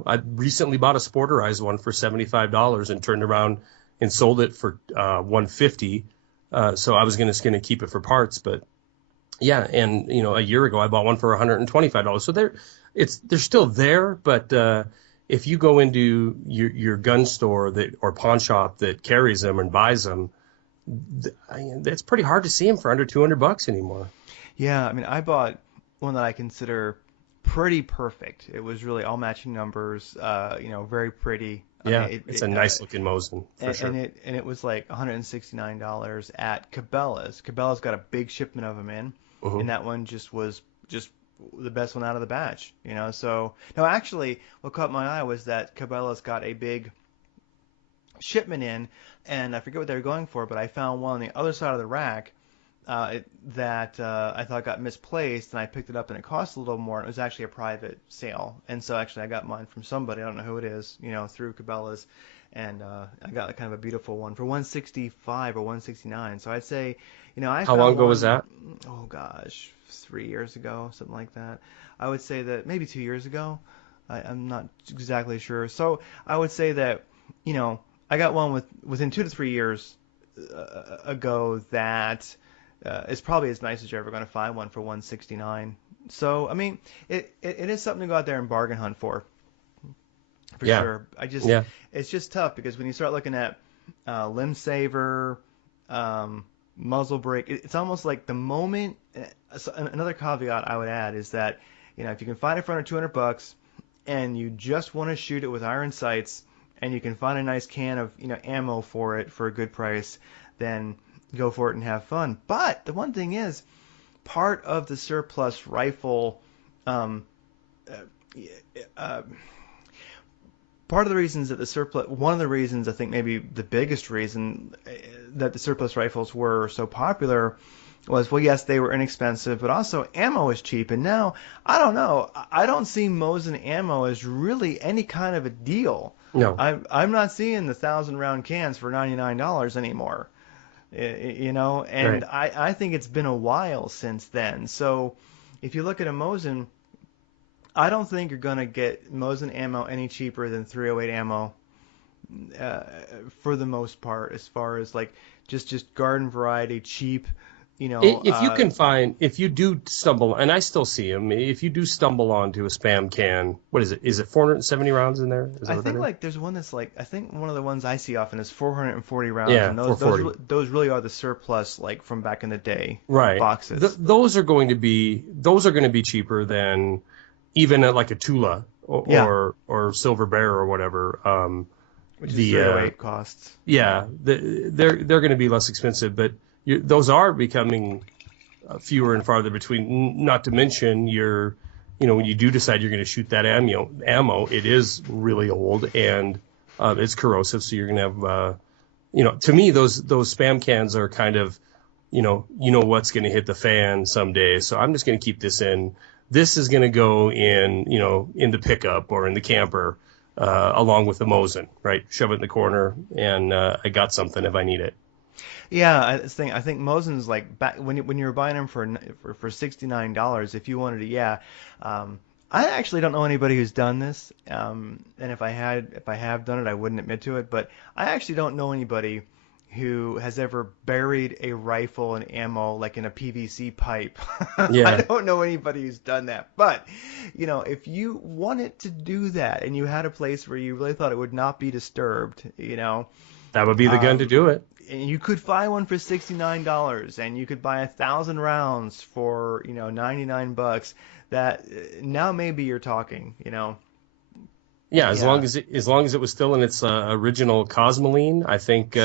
I recently bought a sporterized one for $75 and turned around and sold it for $150. So I was going to keep it for parts, but yeah, and a year ago I bought one for $125. So they're still there, but if you go into your gun store or pawn shop that carries them and buys them, it's pretty hard to see them for under $200 anymore. Yeah, I mean, I bought one that I consider pretty perfect. It was really all matching numbers, very pretty. Yeah, it's a nice looking Mosin for sure. And it was like $169 at Cabela's. Cabela's got a big shipment of them in, and that one was the best one out of the batch. So no, actually, what caught my eye was that Cabela's got a big shipment in, and I forget what they were going for, but I found one on the other side of the rack that I thought got misplaced, and I picked it up, and it cost a little more, and it was actually a private sale. And so actually I got mine from somebody, I don't know who it is, through Cabela's, and I got kind of a beautiful one for $165 or $169. So I'd say, How long ago was that? Oh gosh, 3 years ago, something like that. I would say that maybe 2 years ago. I'm not exactly sure. So I would say that, I got one within 2 to 3 years ago that is probably as nice as you're ever going to find one for $169. So I mean, it is something to go out there and bargain hunt for sure. It's just tough because when you start looking at limb saver, muzzle brake, it's almost like the moment. Another caveat I would add is that if you can find it for under $200 and you just want to shoot it with iron sights and you can find a nice can of, ammo for it for a good price, then go for it and have fun. But the one thing is, part of the surplus rifle, part of the reasons that one of the reasons, I think maybe the biggest reason that the surplus rifles were so popular was, well, yes, they were inexpensive, but also ammo is cheap. And now, I don't know, I don't see Mosin ammo as really any kind of a deal. No. I'm not seeing the 1,000-round cans for $99 anymore. And Right. I think it's been a while since then. So if you look at a Mosin, I don't think you're going to get Mosin ammo any cheaper than 308 ammo for the most part, as far as like just garden variety, cheap, If you do stumble, and I still see them, if you do stumble onto a spam can, what is it? Is it 470 rounds in there? Is that I what think that is? like there's one that's like, I think one of the ones I see often is 440 rounds, Yeah, and 440. those really are the surplus, like from back in the day Right. boxes. Those are going to be cheaper than even at like a Tula or Silver Bear or whatever. Which is The 308 costs. Yeah, they're going to be less expensive, but those are becoming fewer and farther between. Not to mention when you do decide you're going to shoot that ammo, it is really old and it's corrosive, so you're going to have to me those spam cans are kind of what's going to hit the fan someday. So I'm just going to keep this in. This is going to go in in the pickup or in the camper. Along with the Mosin, right? Shove it in the corner, and I got something if I need it. Yeah, I think Mosin's like back when you were buying them for $69. If you wanted to, I actually don't know anybody who's done this. And if I have done it, I wouldn't admit to it. But I actually don't know anybody who has ever buried a rifle and ammo like in a PVC pipe. Yeah. I don't know anybody who's done that. But, if you wanted to do that and you had a place where you really thought it would not be disturbed, that would be the gun to do it. and you could find one for $69 and you could buy 1,000 rounds for, $99. That now maybe you're talking, Yeah, as long as it was still in its original Cosmoline, I think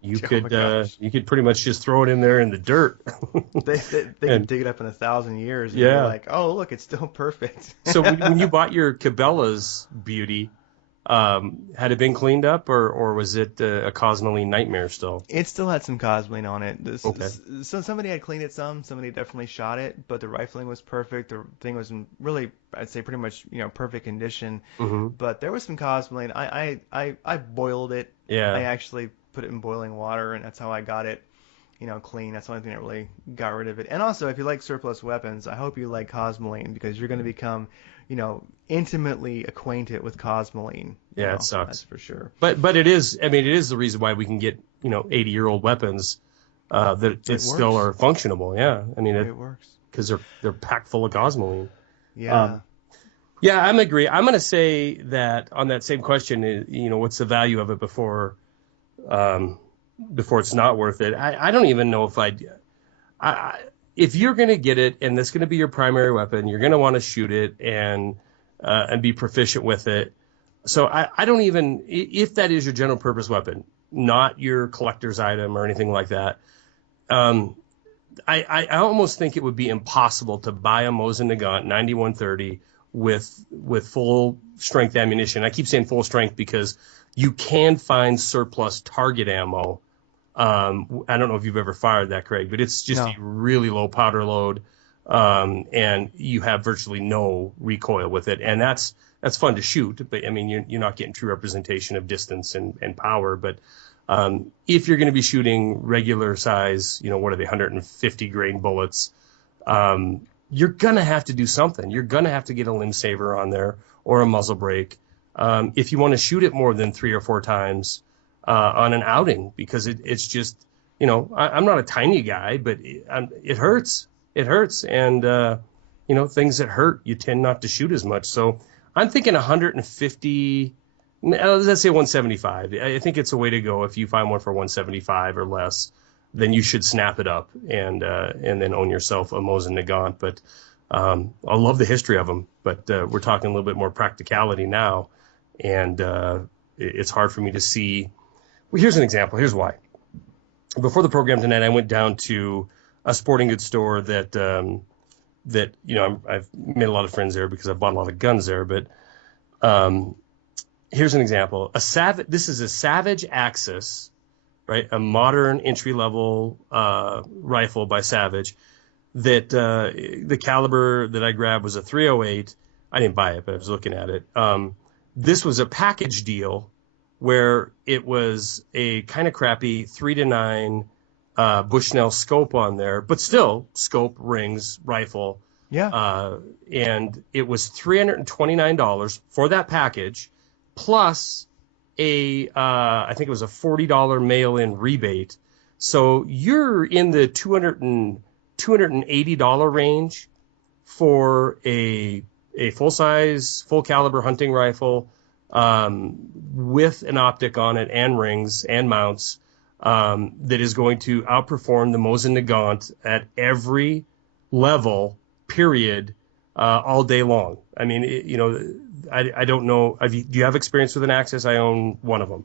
you could pretty much just throw it in there in the dirt. They can dig it up in 1,000 years and Yeah. you're like, oh, look, it's still perfect. So when you bought your Cabela's Beauty, had it been cleaned up or was it a Cosmoline nightmare still? It still had some Cosmoline on it. Okay. So somebody had cleaned it some. Somebody definitely shot it, but the rifling was perfect. The thing was in really, I'd say, pretty much perfect condition. Mm-hmm. But there was some Cosmoline. I boiled it. Yeah. I actually put it in boiling water, and that's how I got it, clean. That's the only thing that really got rid of it. And also, if you like surplus weapons, I hope you like Cosmoline because you're going to become, intimately acquainted with Cosmoline. Yeah, it sucks. That's for sure. But it is. I mean, it is the reason why we can get 80-year-old weapons that it still works. are functionable. Yeah, I mean It works. because they're packed full of Cosmoline. Yeah. Yeah, I'm agree. I'm going to say that on that same question, what's the value of it before it's not worth it? I don't even know if if you're going to get it and that's going to be your primary weapon, you're going to want to shoot it and be proficient with it. So I don't even, if that is your general purpose weapon, not your collector's item or anything like that. I almost think it would be impossible to buy a Mosin Nagant 9130 with full strength ammunition. I keep saying full strength because you can find surplus target ammo. I don't know if you've ever fired that, Craig, but it's just a really low powder load, and you have virtually no recoil with it, and that's fun to shoot. But I mean, you're not getting true representation of distance and power. But if you're going to be shooting regular size, what are they, 150 grain bullets? You're going to have to do something. You're going to have to get a limb saver on there or a muzzle brake. If you want to shoot it more than 3 or 4 times on an outing, because it's just, I'm not a tiny guy, but it hurts. It hurts. And, things that hurt, you tend not to shoot as much. So I'm thinking 150, let's say 175. I think it's a way to go. If you find one for 175 or less, then you should snap it up and then own yourself a Mosin Nagant. But I love the history of them, but we're talking a little bit more practicality now, and it's hard for me to see. Well, here's an example. Here's why. Before the program tonight, I went down to a sporting goods store that I've made a lot of friends there because I bought a lot of guns there. But here's an example. This is a Savage Axis, right? A modern entry level rifle by Savage. That the caliber that I grabbed was a 308. I didn't buy it, but I was looking at it. This was a package deal where it was a kind of crappy 3-9 Bushnell scope on there, but still scope, rings, rifle. Yeah. And it was $329 for that package, plus I think it was a $40 mail-in rebate. So you're in the $280 range for a full-size, full-caliber hunting rifle with an optic on it and rings and mounts that is going to outperform the Mosin Nagant at every level, period, all day long. I mean, I don't know. Do you have experience with an Axis? I own one of them.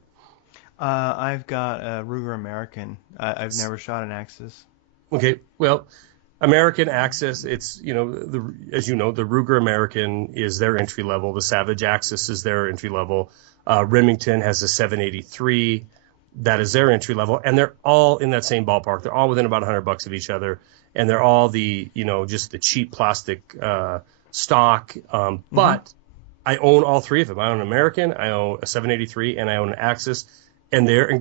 I've got a Ruger American. I've never shot an Axis. Okay, well, American Axis, it's, as you know, the Ruger American is their entry level. The Savage Axis is their entry level. Remington has a 783. That is their entry level. And they're all in that same ballpark. They're all within about $100 of each other. And they're all just the cheap plastic stock. But I own all three of them. I own an American, I own a 783, and I own an Axis. And they're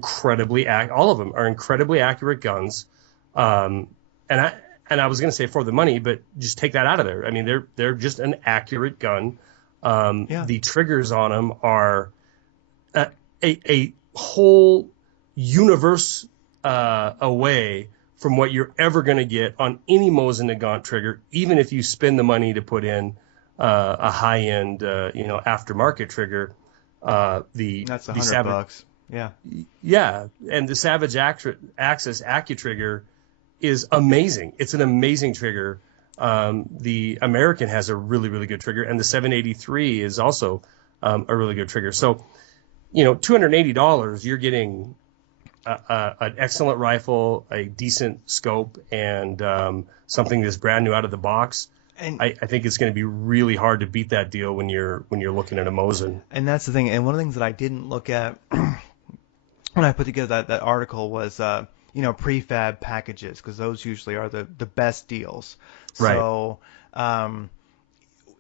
all of them are incredibly accurate guns. And I was going to say for the money, but just take that out of there. I mean, they're just an accurate gun. The triggers on them are a whole universe away from what you're ever going to get on any Mosin Nagant trigger, even if you spend the money to put in a high-end, aftermarket trigger. That's $100. Yeah. Yeah, and the Savage Axis AccuTrigger is amazing. It's an amazing trigger. The American has a really, really good trigger, and the 783 is also a really good trigger. So, $280, you're getting an excellent rifle, a decent scope, and something that's brand new out of the box. And I think it's going to be really hard to beat that deal when you're looking at a Mosin. And that's the thing. And one of the things that I didn't look at when I put together that article was prefab packages, because those usually are the best deals. Right. So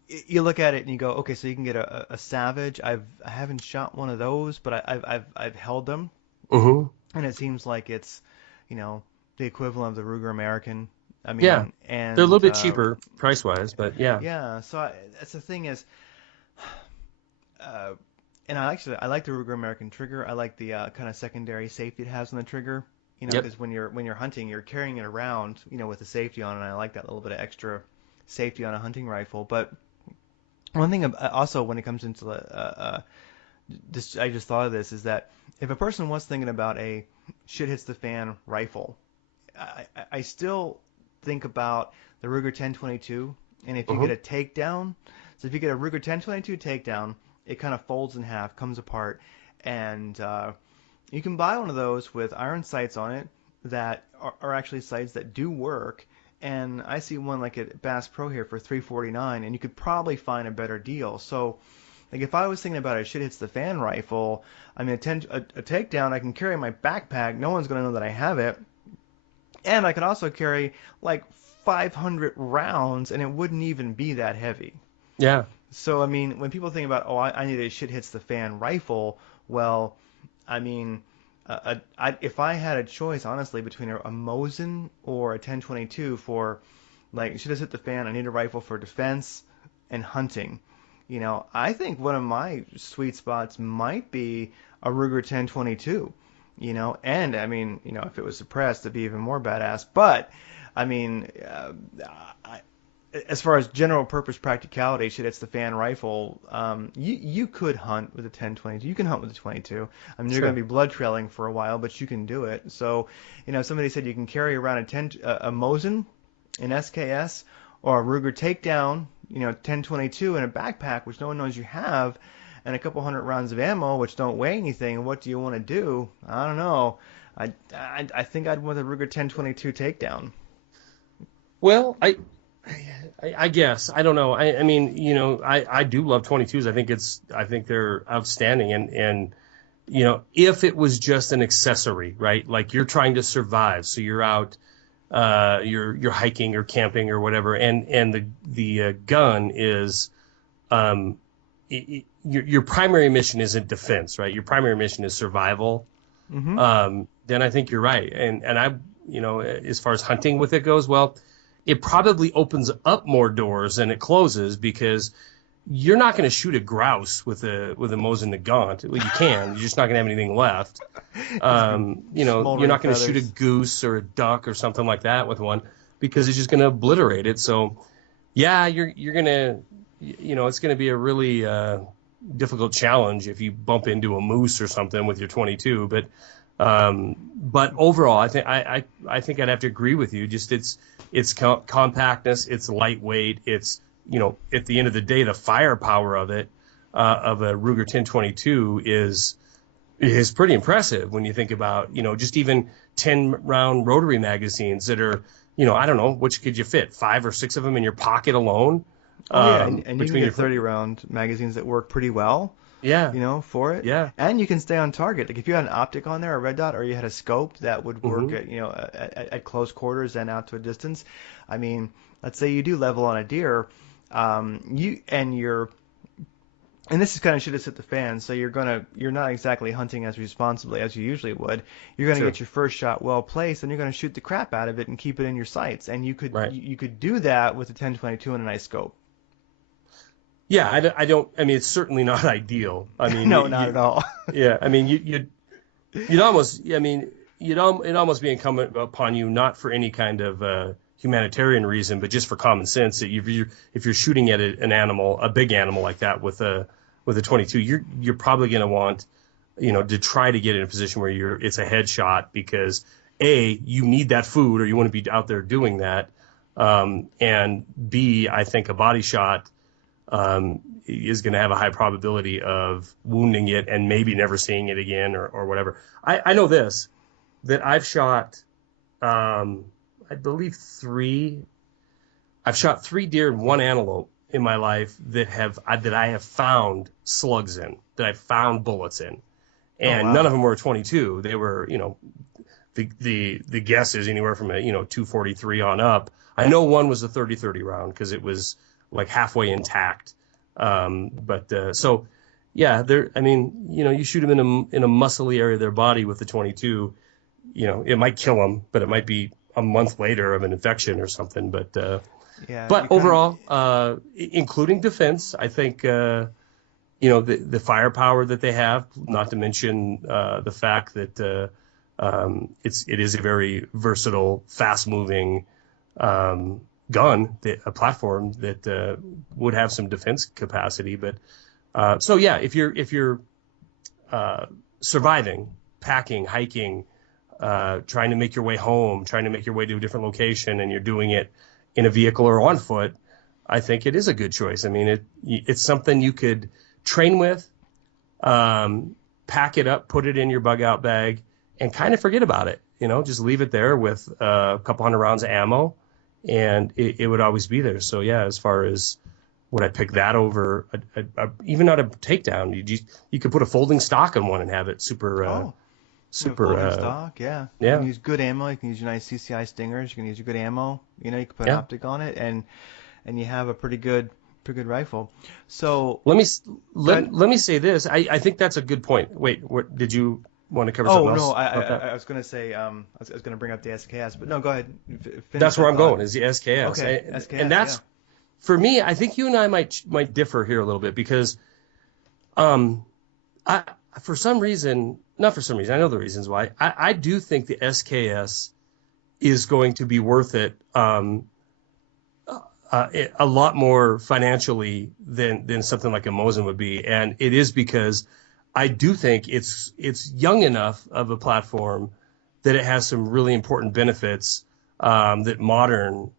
you look at it and you go, okay, so you can get a Savage. I haven't shot one of those, but I've held them. Mm-hmm. And it seems like it's, the equivalent of the Ruger American. I mean, yeah, and they're a little bit cheaper price-wise, but yeah. Yeah, so that's the thing is, and I like the Ruger American trigger. I like the kind of secondary safety it has on the trigger. Because when you're hunting, you're carrying it around, with the safety on, and I like that little bit of extra safety on a hunting rifle. But one thing also when it comes into I just thought of this, is that if a person was thinking about a shit hits the fan rifle, I still think about the Ruger 1022, and if you get a takedown, so if you get a Ruger 1022 takedown, it kind of folds in half, comes apart, and you can buy one of those with iron sights on it that are actually sights that do work. And I see one like at Bass Pro here for $349, and you could probably find a better deal. So, like if I was thinking about a shit hits the fan rifle, I mean a takedown, I can carry in my backpack. No one's going to know that I have it, and I could also carry like 500 rounds, and it wouldn't even be that heavy. Yeah. So I mean, when people think about, I need a shit hits the fan rifle, well, I mean, if I had a choice, honestly, between a Mosin or a 1022 for, like, shit has hit the fan, I need a rifle for defense and hunting. I think one of my sweet spots might be a Ruger 1022. And I mean, if it was suppressed, it'd be even more badass. But I mean, as far as general purpose practicality, shit, it's the fan rifle. You could hunt with a 1022. You can hunt with a 22. I mean, you're going to be blood trailing for a while, but you can do it. So, somebody said you can carry around a Mosin, an SKS, or a Ruger takedown, 10-22 in a backpack, which no one knows you have, and a couple hundred rounds of ammo, which don't weigh anything. What do you want to do? I don't know. I think I'd want the Ruger 10-22 takedown. Well, I guess I don't know. I mean, I do love 22s. I think they're outstanding. And if it was just an accessory, right? Like you're trying to survive, so you're out, you're hiking or camping or whatever, and the gun is, your primary mission isn't defense, right? Your primary mission is survival. Mm-hmm. Then I think you're right. And I, as far as hunting with it goes, well, it probably opens up more doors than it closes, because you're not going to shoot a grouse with a Mosin Nagant. Well, you can. You're just not going to have anything left. You're not going to shoot a goose or a duck or something like that with one, because it's just going to obliterate it. So, yeah, you're going to, it's going to be a really difficult challenge if you bump into a moose or something with your 22. But overall, I think I'd have to agree with you. Just its compactness, it's lightweight, it's at the end of the day, the firepower of it, of a Ruger 10/22 is pretty impressive when you think about just even 10-round rotary magazines that are I don't know, which could you fit, 5 or 6 of them in your pocket alone. Yeah, and you can get 30-round magazines that work pretty well. Yeah. For it. Yeah. And you can stay on target. Like if you had an optic on there, a red dot, or you had a scope that would work Mm-hmm. at close quarters and out to a distance. I mean, let's say you do level on a deer, and this is kind of shit to hit the fan. So you're not exactly hunting as responsibly as you usually would. You're gonna Sure. get your first shot well placed, and you're gonna shoot the crap out of it and keep it in your sights. And you could Right. you could do that with a 10/22 and a nice scope. Yeah, I don't. I mean, it's certainly not ideal. I mean, No, not at all. Yeah, I mean, you'd almost. I mean, it'd almost be incumbent upon you, not for any kind of humanitarian reason, but just for common sense, that if you're shooting at an animal, a big animal like that with a 22, you're probably going to want, to try to get in a position where it's a headshot, because A, you need that food, or you want to be out there doing that, and B, I think a body shot is going to have a high probability of wounding it and maybe never seeing it again, or whatever. I know this, that I've shot, I believe I've shot 3 deer and 1 antelope in my life that I have found slugs in, that I've found bullets in. And wow. None of them were 22. They were, the guess is anywhere from a, 243 on up. I know one was a 30-30 round because it was like halfway intact. So yeah, you shoot them in a muscly area of their body with the 22, it might kill them, but it might be a month later of an infection or something. But overall, including defense, I think, the firepower that they have, not to mention the fact that it is a very versatile, fast-moving gun, a platform that would have some defense capacity. But so yeah, if you're surviving, packing, hiking, trying to make your way home, trying to make your way to a different location, and you're doing it in a vehicle or on foot, I think it is a good choice. I mean, it's something you could train with, pack it up, put it in your bug out bag, and kind of forget about it. Just leave it there with a couple hundred rounds of ammo, and it would always be there. So yeah, as far as would I pick that over even not a takedown, you could put a folding stock on one and have it super folding stock, yeah. Yeah. You can use good ammo. You can use your nice CCI Stingers. You can use your good ammo. You can put an optic on it, and you have a pretty good rifle. So let me say this. I think that's a good point. Wait, what did you want to cover? Something else? I was going to say I was going to bring up the SKS, but no, go ahead. That's where I'm going, is the SKS. Okay, SKS, and that's for me. I think you and I might differ here a little bit, because for some reason, not for some reason, I know the reasons why. I do think the SKS is going to be worth it a lot more financially than something like a Mosin would be, and it is because I do think it's young enough of a platform that it has some really important benefits that modern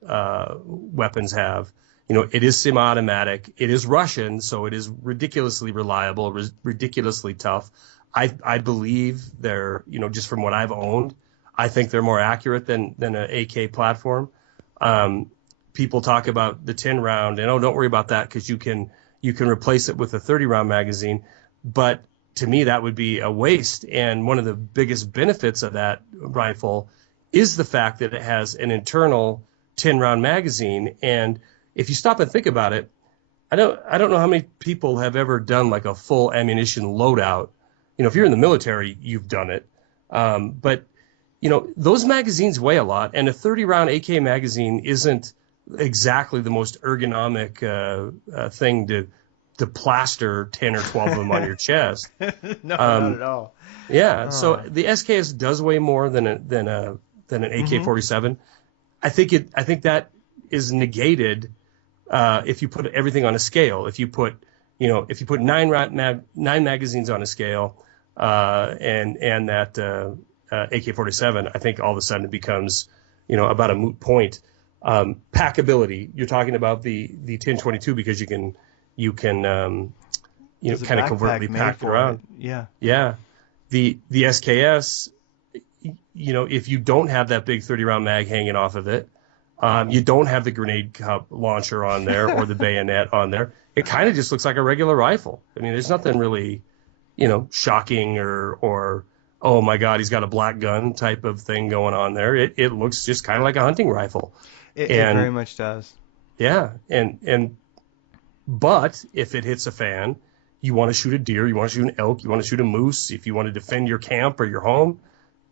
weapons have. You know, it is semi-automatic. It is Russian, so it is ridiculously reliable, ridiculously tough. I believe they're, you know, just from what I've owned, I think they're more accurate than an AK platform. People talk about the 10 round, and don't worry about that because you can replace it with a 30 round magazine. But to me, that would be a waste. And one of the biggest benefits of that rifle is the fact that it has an internal 10 round magazine. And if you stop and think about it, I don't know how many people have ever done like a full ammunition loadout. You know, if you're in the military, you've done it. But you know, those magazines weigh a lot, and a 30 round AK magazine isn't exactly the most ergonomic thing to plaster 10 or 12 of them on your chest. No, not at all. Yeah, so the SKS does weigh more than an AK-47. I think that is negated if you put everything on a scale. If you put nine magazines on a scale and that AK-47, I think all of a sudden it becomes, you know, about a moot point. Packability. You're talking about the 1022 because you can kind of covertly pack it around. Yeah. Yeah. The SKS, you know, if you don't have that big 30 round mag hanging off of it, you don't have the grenade cup launcher on there or the bayonet on there. It kind of just looks like a regular rifle. I mean, there's nothing really, you know, shocking or oh my God, he's got a black gun type of thing going on there. It looks just kind of like a hunting rifle. It very much does. Yeah, but if it hits a fan, you want to shoot a deer, you want to shoot an elk, you want to shoot a moose, if you want to defend your camp or your home,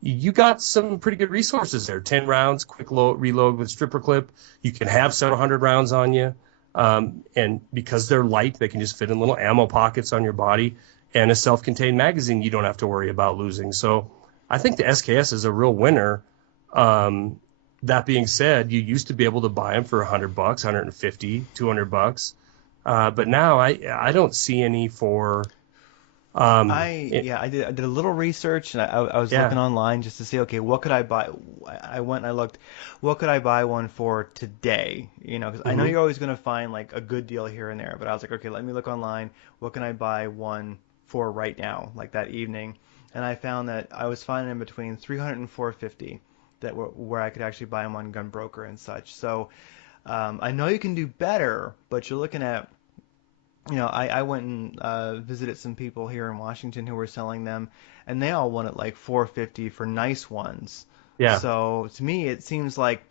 you got some pretty good resources there. 10 rounds, quick reload with stripper clip. You can have several hundred rounds on you. And because they're light, they can just fit in little ammo pockets on your body. And a self-contained magazine, you don't have to worry about losing. So I think the SKS is a real winner. That being said, you used to be able to buy them for $100, $150, $200. But now I don't see any for. I did a little research and I was looking online just to see, okay, what could I buy? I went and I looked, what could I buy one for today? You know, because I know you're always going to find like a good deal here and there, but I was like, okay, let me look online. What can I buy one for right now, like that evening? And I found that I was finding them between $300 and $450 where I could actually buy them on Gunbroker and such. So I know you can do better, but you're looking at, you know, I went and visited some people here in Washington who were selling them, and they all wanted like $450 for nice ones. Yeah. So to me, it seems like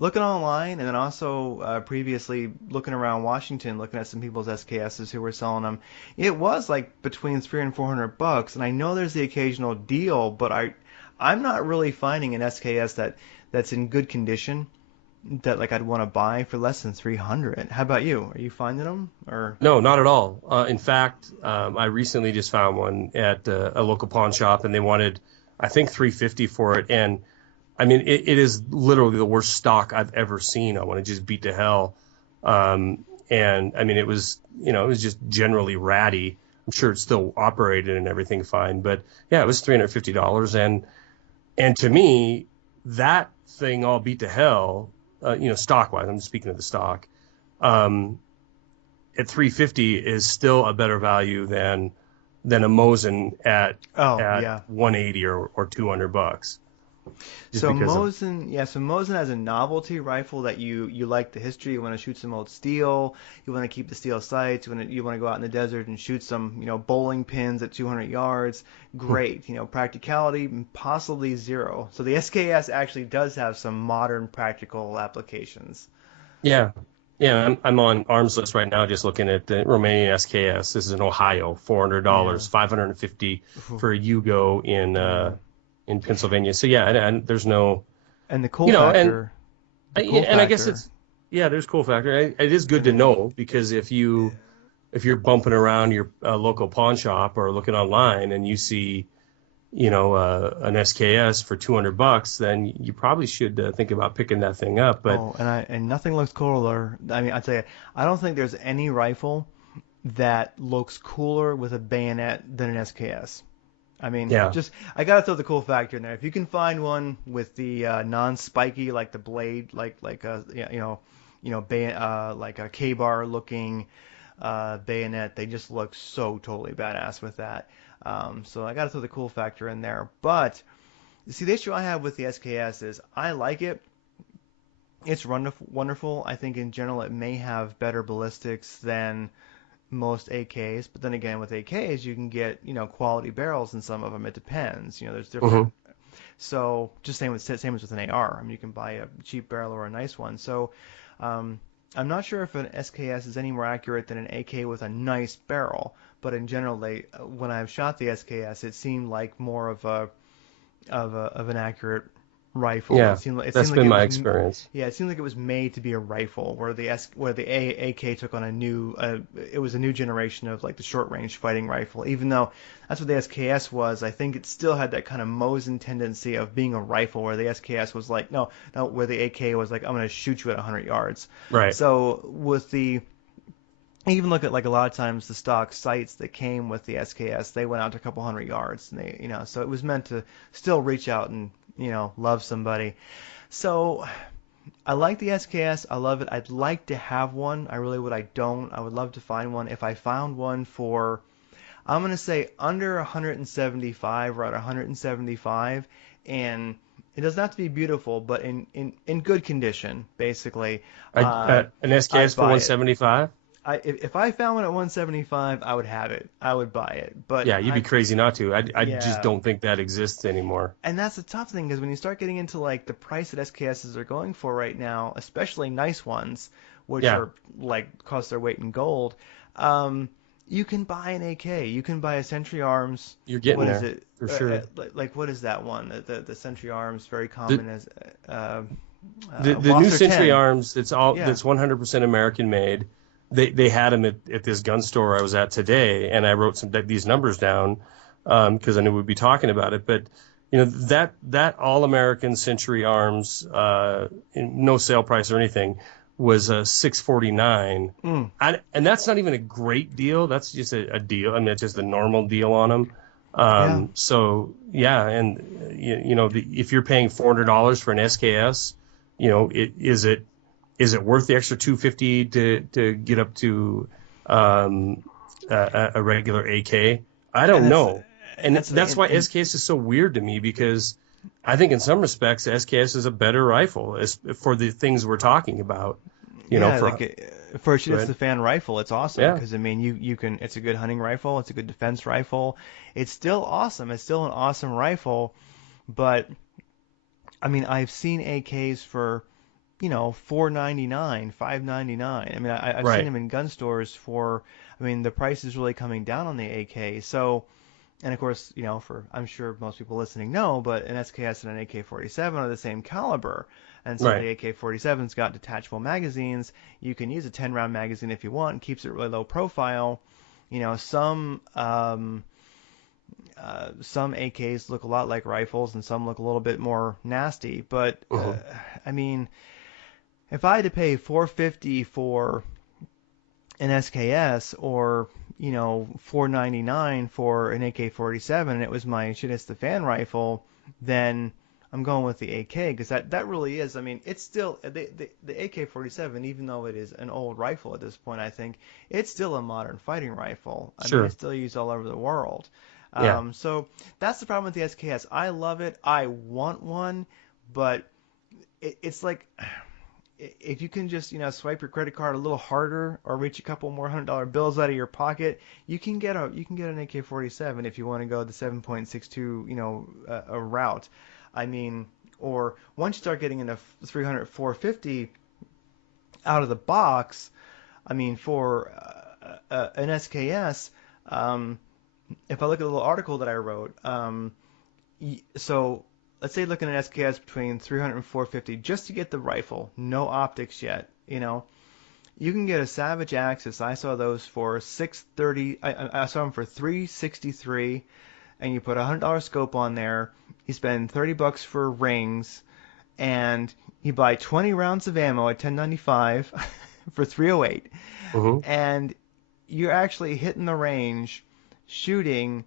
looking online, and then also previously looking around Washington, looking at some people's SKSs who were selling them, it was like between $300 and $400. And I know there's the occasional deal, but I'm not really finding an SKS that's in good condition that like I'd want to buy for less than $300. How about you? Are you finding them or? No, not at all. In fact, I recently just found one at a local pawn shop, and they wanted, I think, $350 for it. And I mean, it is literally the worst stock I've ever seen. I want to just beat to hell. And I mean, it was just generally ratty. I'm sure it's still operated and everything fine, but yeah, it was $350. And to me, that thing all beat to hell. Stock-wise, I'm speaking of the stock, at $350 is still a better value than a Mosin at $180 or $200. So Mosin as a novelty rifle that you like the history. You want to shoot some old steel. You want to keep the steel sights. You want to go out in the desert and shoot some bowling pins at 200 yards. Great. Practicality possibly zero. So the SKS actually does have some modern practical applications. Yeah. Yeah, I'm on Arms List right now, just looking at the Romanian SKS. This is in Ohio, $400, $550 for a Yugo in Pennsylvania. So yeah, and there's no, and the cool factor. And I guess there's cool factor. It is good to know, because if you're bumping around your local pawn shop or looking online and you see, an SKS for $200, then you probably should think about picking that thing up. But and nothing looks cooler. I mean, I tell you, I don't think there's any rifle that looks cooler with a bayonet than an SKS. I mean, Yeah. just I gotta throw the cool factor in there. If you can find one with the non-spiky, like the blade, like a like a K-bar looking bayonet, they just look so totally badass with that. So I gotta throw the cool factor in there. But see, the issue I have with the SKS is I like it. It's wonderful. I think in general it may have better ballistics than most AKs, but then again with AKs you can get quality barrels in some of them. It depends. There's different. So just same as with an AR. I mean, you can buy a cheap barrel or a nice one. So I'm not sure if an SKS is any more accurate than an AK with a nice barrel, but in general, when I've shot the SKS, it seemed like more of an accurate rifle. Yeah, It seemed that's like been it my was, experience. Yeah, it seemed like it was made to be a rifle, where the AK took on it was a new generation of like the short range fighting rifle. Even though that's what the SKS was, I think it still had that kind of Mosin tendency of being a rifle, where the SKS was like no, where the AK was like I'm going to shoot you at 100 yards. Right. So with the even look at like a lot of times the stock sights that came with the SKS, they went out to a couple hundred yards, and so it was meant to still reach out and love somebody. So I like the SKS. I love it. I'd like to have one. I really would. I don't. I would love to find one. If I found one for, I'm gonna say under 175 or at 175, and it doesn't have to be beautiful, but in good condition, basically. An SKS I'd for buy it. 175? If I found one at 175, I would have it. I would buy it. But Yeah, you'd be crazy not to. I just Yeah. don't think that exists anymore. And that's the tough thing, because when you start getting into like the price that SKSs are going for right now, especially nice ones, which Yeah. are like cost their weight in gold, you can buy an AK. You can buy a Century Arms. You're getting What is there, it? for sure. Like what is that one? The Century Arms, very common as The new Wasser Century 10. Arms, that's 100% American made. They had them at this gun store I was at today, and I wrote these numbers down because I knew we'd be talking about it. But that all American Century Arms, no sale price or anything, was $649, and that's not even a great deal. That's just a deal. I mean, it's just a normal deal on them. So yeah, and if you're paying $400 for an SKS, is it worth the extra $250 to get up to a regular AK? I don't know, and that's why SKS is so weird to me, because I think in some respects SKS is a better rifle for the things we're talking about. For a shoots the fan rifle, it's awesome, because Yeah. I mean you can. It's a good hunting rifle. It's a good defense rifle. It's still awesome. It's still an awesome rifle, but I mean I've seen AKs for $499, $599. I mean, I've Right. seen them in gun stores for. I mean, the price is really coming down on the AK. So, and of course, I'm sure most people listening know, but an SKS and an AK-47 are the same caliber, and so Right. the AK-47's got detachable magazines. You can use a 10-round magazine if you want. Keeps it really low profile. Some AKs look a lot like rifles, and some look a little bit more nasty. But I mean, if I had to pay $450 for an SKS, or $499 for an AK-47, and it was my It's the Fan rifle, then I'm going with the AK, because that really is. I mean, it's still the AK-47, even though it is an old rifle at this point. I think it's still a modern fighting rifle. I mean, it's still used all over the world. Yeah. So that's the problem with the SKS. I love it. I want one, but it's like, if you can just swipe your credit card a little harder, or reach a couple more $100 bills out of your pocket, you can get an AK-47 if you want to go the 7.62 a route. I mean, or once you start getting into 300, 450 out of the box, I mean, for an SKS, if I look at a little article that I wrote, so let's say looking at SKS between 300 and 450 just to get the rifle, no optics yet, you can get a Savage Axis. I saw those for $630. I saw them for $363, and you put a $100 scope on there. You spend $30 for rings, and you buy 20 rounds of ammo at $10.95 for $308, and you're actually hitting the range shooting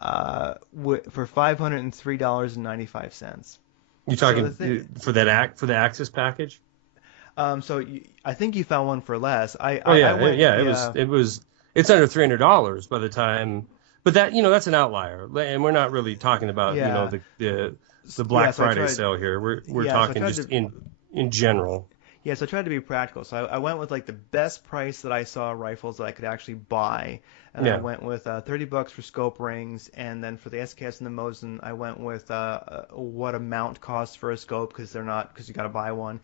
for $503.95. You talking for the Access package? So I think you found one for less. It's under $300 by the time, but that's an outlier, and we're not really talking about the Black Friday sale here. We're talking just in general. Yeah, so I tried to be practical. So I went with like the best price that I saw rifles that I could actually buy, and I went with $30 for scope rings, and then for the SKS and the Mosin, I went with what a mount costs for a scope because you got to buy one.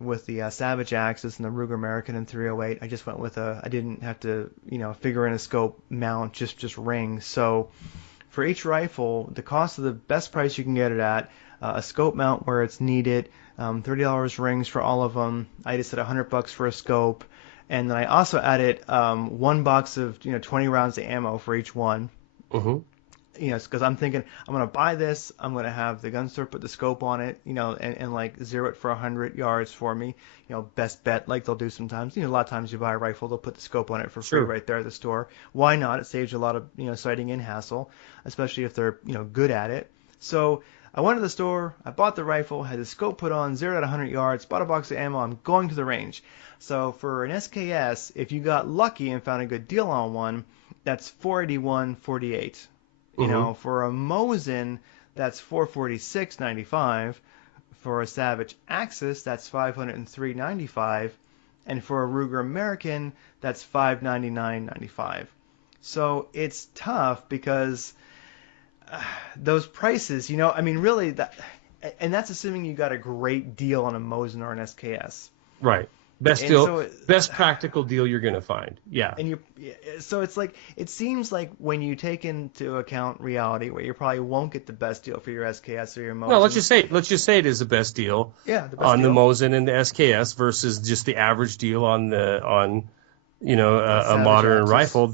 With the Savage Axis and the Ruger American and 308, I just went with I didn't have to figure in a scope mount, just rings. So for each rifle, the cost of the best price you can get it at, a scope mount where it's needed, $30 rings for all of them. I just said $100 for a scope, and then I also added one box of 20 rounds of ammo for each one. Mm-hmm. Because I'm thinking I'm gonna buy this, I'm gonna have the gun store put the scope on it, and like zero it for 100 yards for me, best bet like they'll do sometimes. A lot of times you buy a rifle, they'll put the scope on it for free right there at the store. Why not? It saves you a lot of sighting in hassle, especially if they're good at it. So I went to the store, I bought the rifle, had the scope put on, zeroed at 100 yards, bought a box of ammo, I'm going to the range. So for an SKS, if you got lucky and found a good deal on one, that's $481.48. For a Mosin, that's $446.95. For a Savage Axis, that's $503.95. And for a Ruger American, that's $599.95. So it's tough because those prices, really, and that's assuming you got a great deal on a Mosin or an SKS. Right. Best deal, best practical deal you're going to find. Yeah. And so it's like, it seems like when you take into account reality, where you probably won't get the best deal for your SKS or your Mosin. No, let's just say it is the best deal. Yeah, the best on deal. The Mosin and the SKS versus just the average deal on a modern rifle.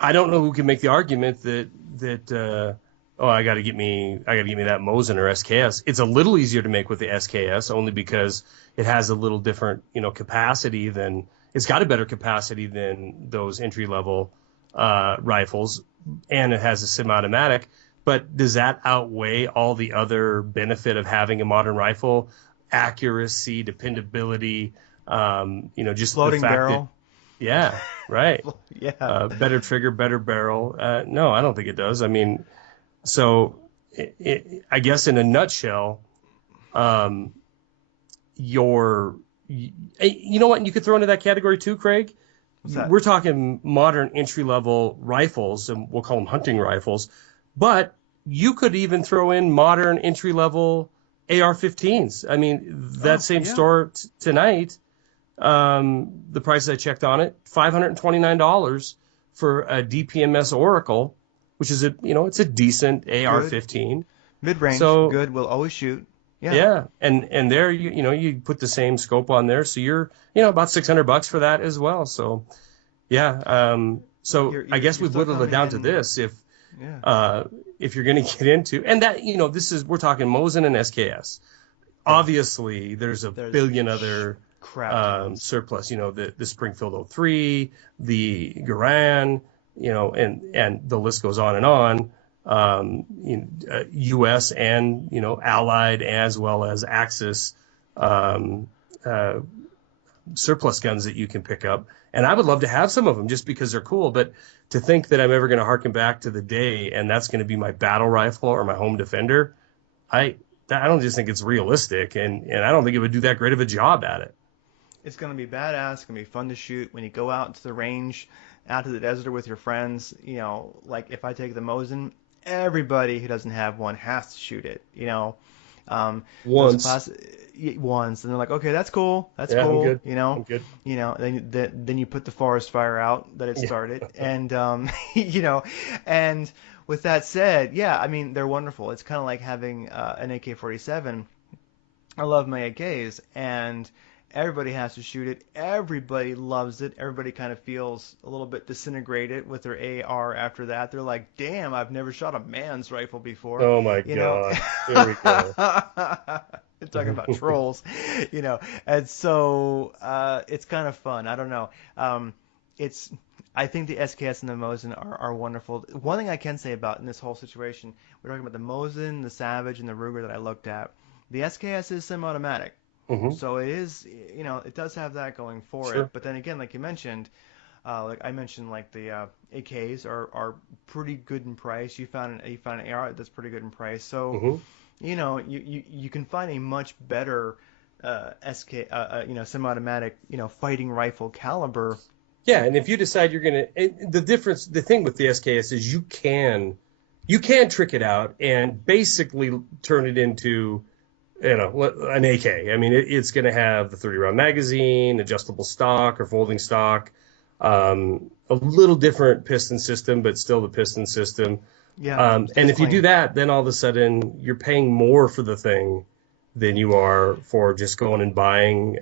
I don't know who can make the argument that I got to get me that Mosin or SKS. It's a little easier to make with the SKS only because it has a little different, capacity than it's got a better capacity than those entry level rifles, and it has a semi-automatic. But does that outweigh all the other benefit of having a modern rifle? Accuracy, dependability, just floating the fact barrel. Yeah, right. Yeah. Better trigger, better barrel. No, I don't think it does. I mean, so I guess in a nutshell, you know what? You could throw into that category too, Craig. What's that? We're talking modern entry-level rifles, and we'll call them hunting rifles. But you could even throw in modern entry-level AR-15s. I mean, that same store tonight, the prices I checked on it, $529 for a DPMS Oracle, which is it's a decent AR-15. Mid-range, so, good, will always shoot. Yeah. And there you put the same scope on there, so you're about $600 for that as well. So I guess we've whittled it down to this. If you're going to get into, and that we're talking Mosin and SKS. Obviously, there's a billion other surplus. The Springfield 03, the Garand, and the list goes on and on. U.S. and Allied as well as Axis surplus guns that you can pick up, and I would love to have some of them just because they're cool. But to think that I'm ever going to harken back to the day and that's going to be my battle rifle or my home defender, I don't just think it's realistic, and I don't think it would do that great of a job at it. It's going to be badass. It's going to be fun to shoot when you go out to the range, out to the desert with your friends. Like if I take the Mosin, everybody who doesn't have one has to shoot it. Once, and they're like, okay, that's cool. That's cool. I'm good. I'm good. Then you put the forest fire out that it started, and and with that said, I mean they're wonderful. It's kind of like having an AK-47. I love my AKs, and everybody has to shoot it. Everybody loves it. Everybody kind of feels a little bit disintegrated with their AR after that. They're like, damn, I've never shot a man's rifle before. Oh, my God. Here we go. Talking about trolls, And so it's kind of fun. I don't know. I think the SKS and the Mosin are wonderful. One thing I can say about in this whole situation, we're talking about the Mosin, the Savage, and the Ruger that I looked at. The SKS is semi-automatic, Hmm. so it is, it does have that going for it. Sure. But then again, like you mentioned, like I mentioned, like the AKs are pretty good in price. You found an AR that's pretty good in price. So Hmm. you can find a much better semi-automatic, fighting rifle caliber. Yeah, and if you decide you're gonna, the thing with the SKS is you can trick it out and basically turn it into, an AK. I mean, it's going to have the 30 round magazine, adjustable stock or folding stock, a little different piston system, but still the piston system. Yeah, And stays if you do clean. that, then all of a sudden you're paying more for the thing than you are for just going and buying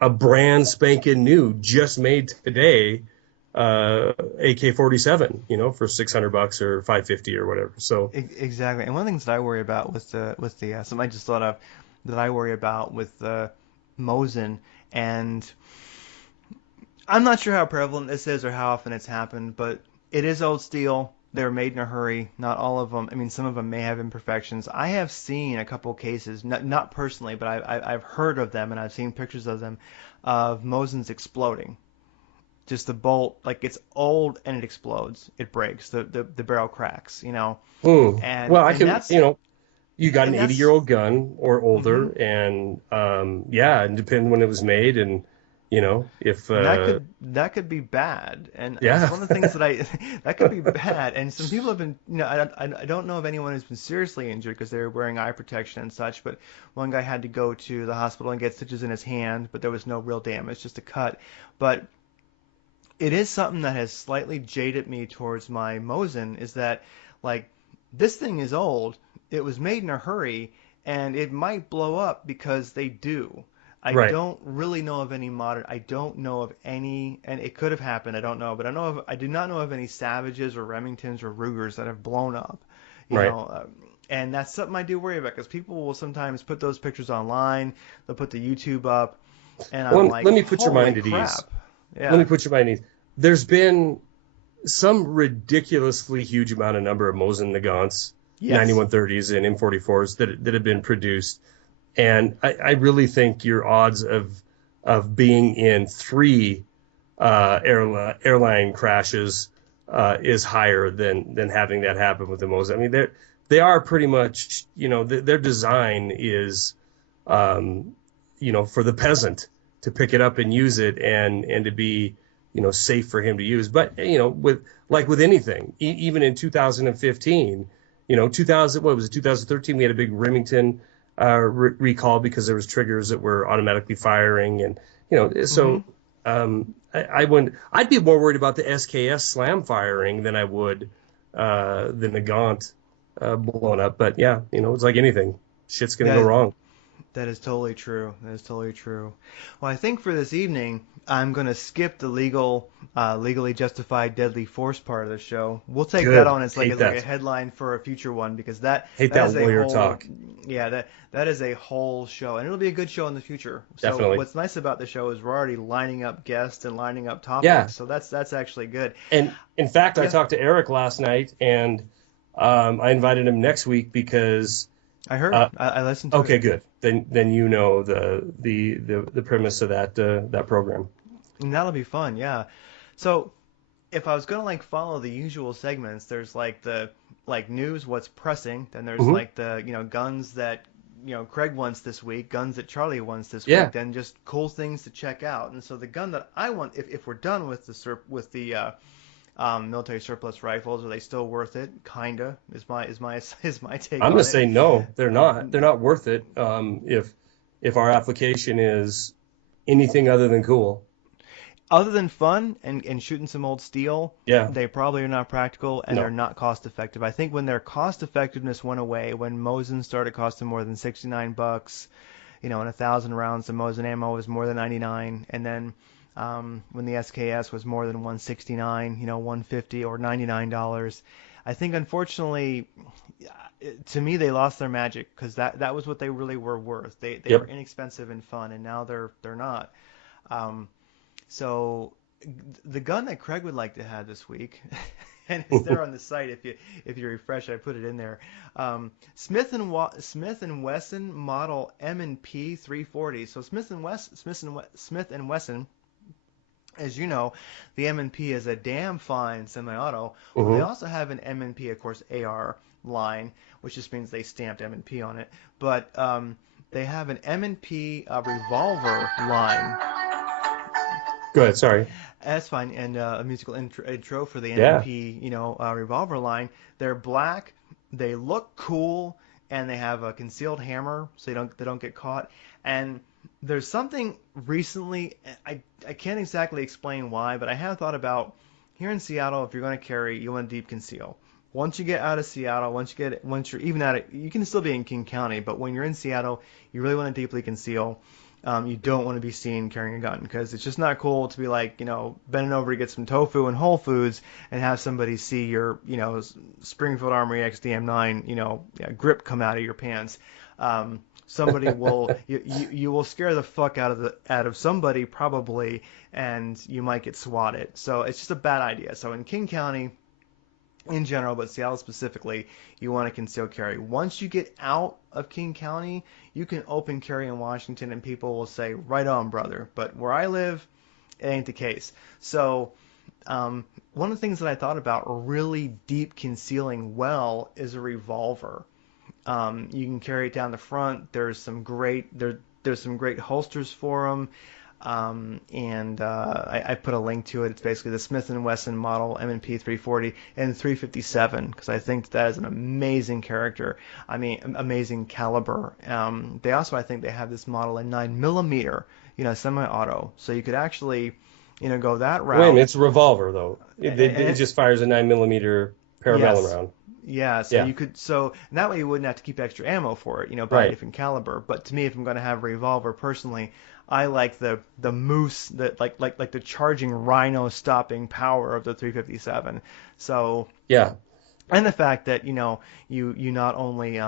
a brand spanking new, just made today, AK-47, for $600 or 550 or whatever. So Exactly. And one of the things that I worry about with the something I just thought of that I worry about with the Mosin, and I'm not sure how prevalent this is or how often it's happened, but it is old steel. They're made in a hurry. Not all of them. I mean, some of them may have imperfections. I have seen a couple cases, not personally, but I've heard of them and I've seen pictures of them, of Mosins exploding. Just the bolt, like it's old and it explodes. It breaks. The barrel cracks. And well, I and can, that's you got an and 80 that's year old gun or hmm older, and yeah, and depending when it was made, and if and that could be bad. And it's yeah. one of the things that I that could be bad. And some people have been, I don't know of anyone who's been seriously injured because they were wearing eye protection and such. But one guy had to go to the hospital and get stitches in his hand, but there was no real damage, just a cut. But it is something that has slightly jaded me towards my Mosin is that like this thing is old, it was made in a hurry, and it might blow up because they do. I Right, don't really know of any modern. I don't know of any, and it could have happened. I don't know, but I do not know of any Savages or Remingtons or Rugers that have blown up. You right. know, um, and that's something I do worry about because people will sometimes put those pictures online. They'll put the YouTube up, and I'm Well, like, let me put your holy mind at ease. crap! Let me Yeah. put your mind at ease. There's been some ridiculously huge amount of number of Mosin Nagants, Yes. 9130s and M44s that have been produced. And I really think your odds of being in three airline crashes is higher than having that happen with the Mosin. I mean, they are pretty much, their design is, um, for the peasant to pick it up and use it, and to be, safe for him to use. But with anything, even in 2015, 2000, what was it, 2013, we had a big Remington recall because there was triggers that were automatically firing, and hmm so I wouldn't. I'd be more worried about the SKS slam firing than I would the Nagant blowing up. But yeah, it's like anything, shit's gonna go That wrong. that is totally true. That is totally true. Well, I think for this evening, I'm going to skip the legally justified deadly force part of the show. We'll take that Good. on as like Hate as like a that. headline for a future one because that Hate that that is a lawyer whole talk. yeah that is a whole show and it'll be a good show in the future. So Definitely. what's nice about the show is we're already lining up guests and lining up Yeah. topics. So that's actually good. And in fact, I Yeah, talked to Eric last night, and I invited him next week because I heard. uh, I listened to it. okay, good. Then the premise of that program. And that'll be fun. Yeah. So if I was gonna like follow the usual segments, there's like the like news, what's pressing. Then there's Hmm. like the guns that Craig wants this week, guns that Charlie wants this week. Yeah. Then just cool things to check out. And so the gun that I want, if we're done with the military surplus rifles, are they still worth it? Kinda is my take I'm gonna on it. say no, they're not. They're not worth it. If our application is anything other than cool. Other than fun and shooting some old steel, Yeah. they probably are not practical and they're No. not cost effective. I think when their cost effectiveness went away, when Mosin started costing more than $69, and 1,000 rounds of Mosin ammo was more than 99, and then when the SKS was more than 169, 150 or $99, I think unfortunately, to me they lost their magic because that was what they really were worth. They were Yep. inexpensive and fun, and now they're not. Um, so the gun that Craig would like to have this week, and it's there on the site. If you refresh, I put it in there. Smith and Wesson model M&P 340. So Smith and Wesson. As you know, the M&P is a damn fine semi-auto. Well, they also have an M&P, of course, AR line, which just means they stamped M&P on it. But they have an M&P revolver line. Go ahead. Sorry. That's fine. And a musical intro for the Yeah. M&P, revolver line. They're black. They look cool, and they have a concealed hammer, so they don't get caught. And there's something recently, I can't exactly explain why, but I have thought about here in Seattle, if you're going to carry, you want to deep conceal. Once you get out of Seattle, once you're even out of, you can still be in King County, but when you're in Seattle, you really want to deeply conceal. You don't want to be seen carrying a gun because it's just not cool to be like, bending over to get some tofu in Whole Foods and have somebody see your, Springfield Armory XDM9, grip come out of your pants. Somebody will you will scare the fuck out of somebody probably, and you might get swatted. So it's just a bad idea. So in King County, in general, but Seattle specifically, you want to conceal carry. Once you get out of King County, you can open carry in Washington, and people will say, "Right on, brother." But where I live, it ain't the case. So one of the things that I thought about really deep concealing well is a revolver. You can carry it down the front. There's some great holsters for them. I put a link to it. It's basically the Smith & Wesson model M&P 340 and 357 because I think that is an amazing character. I mean, amazing caliber. They also, I think, they have this model in 9mm, semi-auto. So you could actually, go that route. Wait a minute, it's a revolver though. It just fires a 9mm parabellum round. Yeah, so you could and that way you wouldn't have to keep extra ammo for it, buy a different caliber. But to me, if I'm going to have a revolver personally, I like the moose that like the charging rhino stopping power of the 357. So yeah, and the fact that you not only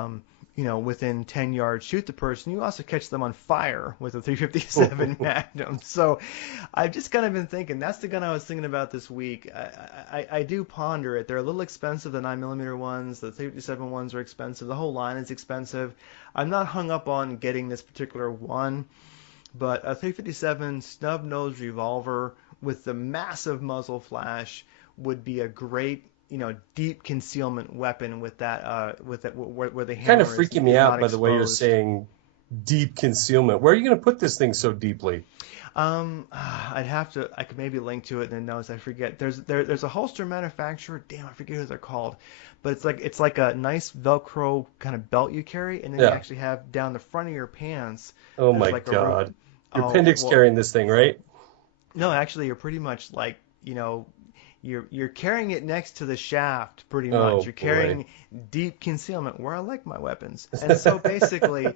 within 10 yards shoot the person, you also catch them on fire with a 357 Magnum. So I've just kind of been thinking, that's the gun I was thinking about this week. I do ponder it. They're a little expensive, the 9mm ones. The 357 ones are expensive. The whole line is expensive. I'm not hung up on getting this particular one, but a 357 snub-nosed revolver with the massive muzzle flash would be a great deep concealment weapon with that where the hammer kind of freaking me out by the way you're exposed. saying deep concealment. Where are you going to put this thing so deeply? I could maybe link to it in the notes. I forget. There's a holster manufacturer. Damn, I forget who they're called. But it's like a nice Velcro kind of belt you carry, and then you actually have down the front of your pants. Oh my God! Your appendix carrying this thing, right? No, actually, you're pretty much like You're carrying it next to the shaft, pretty much. You're carrying deep concealment where I like my weapons, and so basically,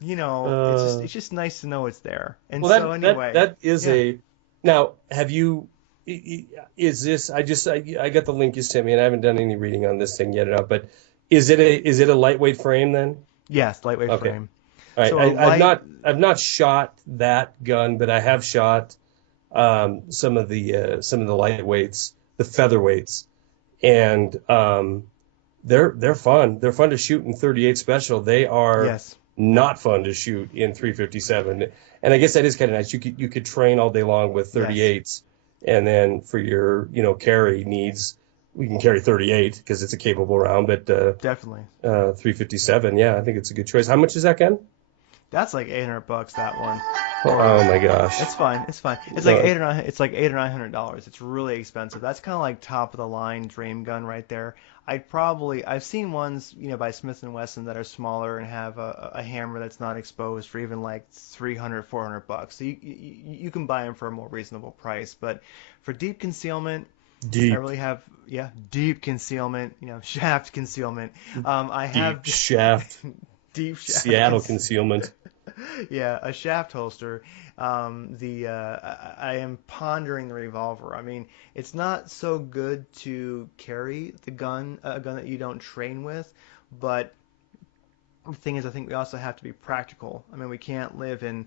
it's just nice to know it's there. And so anyway, that is Now, have you? Is this? I got the link you sent me, and I haven't done any reading on this thing yet. But is it a lightweight frame then? Yes, lightweight frame. All right. So I've not shot that gun, but I have shot some of the lightweights, the featherweights, and they're fun. They're fun to shoot in 38 special. They are not fun to shoot in 357. And I guess that is kind of nice. You could train all day long with 38s, and then for your carry needs, we can carry 38 because it's a capable round. But definitely 357. Yeah, I think it's a good choice. How much is that gun? That's like $800 that one. Oh my gosh! It's fine. It's like $800 or $900. It's really expensive. That's kind of like top of the line dream gun right there. I've seen ones by Smith & Wesson that are smaller and have a hammer that's not exposed for even like $300, $400. So you can buy them for a more reasonable price. But for deep concealment, I really have deep concealment. Shaft concealment. I have deep shaft. Deep shaft. Seattle concealment. Yeah, a shaft holster. I am pondering the revolver. I mean, it's not so good to carry a gun that you don't train with, but the thing is, I think we also have to be practical. I mean, we can't live in,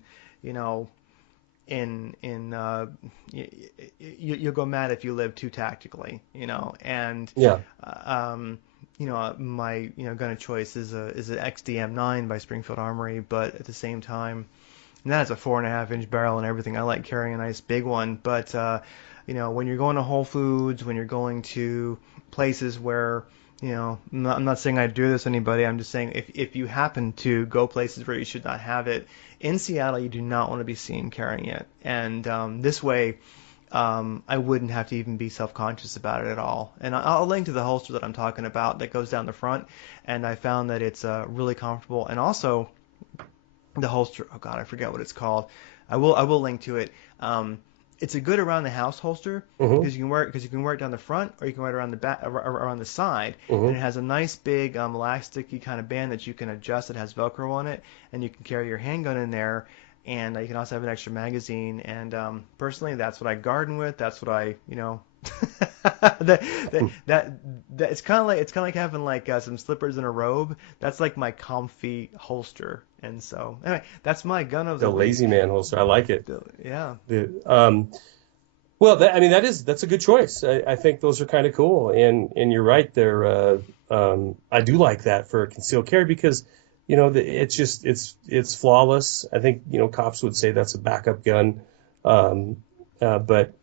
you'll go mad if you live too tactically, and Yeah. um, my gun of choice is an XDM9 by Springfield Armory, but at the same time, and that has a 4.5-inch barrel and everything. I like carrying a nice big one, but when you're going to Whole Foods, when you're going to places where, I'm not saying I do this to anybody. I'm just saying if you happen to go places where you should not have it, in Seattle, you do not want to be seen carrying it. And this way, I wouldn't have to even be self-conscious about it at all. And I'll link to the holster that I'm talking about that goes down the front, and I found that it's really comfortable. And also, the holster, oh God, I forget what it's called. I will link to it. It's a good around the house holster Mm-hmm. because you can wear it down the front or you can wear it around the back, around the side, and Mm-hmm. it has a nice big elasticy kind of band that you can adjust. It has Velcro on it, and you can carry your handgun in there, and you can also have an extra magazine. And personally, that's what I garden with. That's what I that it's kind of like having like some slippers and a robe. That's like my comfy holster. And so anyway, that's my gun of The the lazy week. man holster. I like it. Yeah. Well, that's a good choice. I think those are kind of cool, and you're right. I do like that for concealed carry because, it's flawless. I think cops would say that's a backup gun, but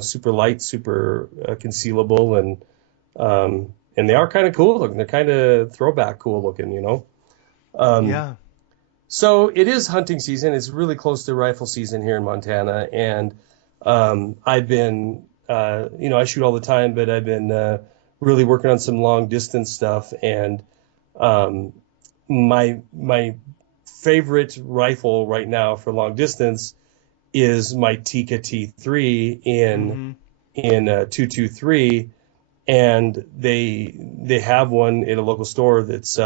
super light, super concealable, and they are kind of cool looking. They're kind of throwback cool looking. Um, Yeah. so it is hunting season. It's really close to rifle season here in Montana, and I've been, I shoot all the time, but I've been really working on some long distance stuff, and um, my favorite rifle right now for long distance is my Tika T3 Mm-hmm. in 223, and they have one in a local store that's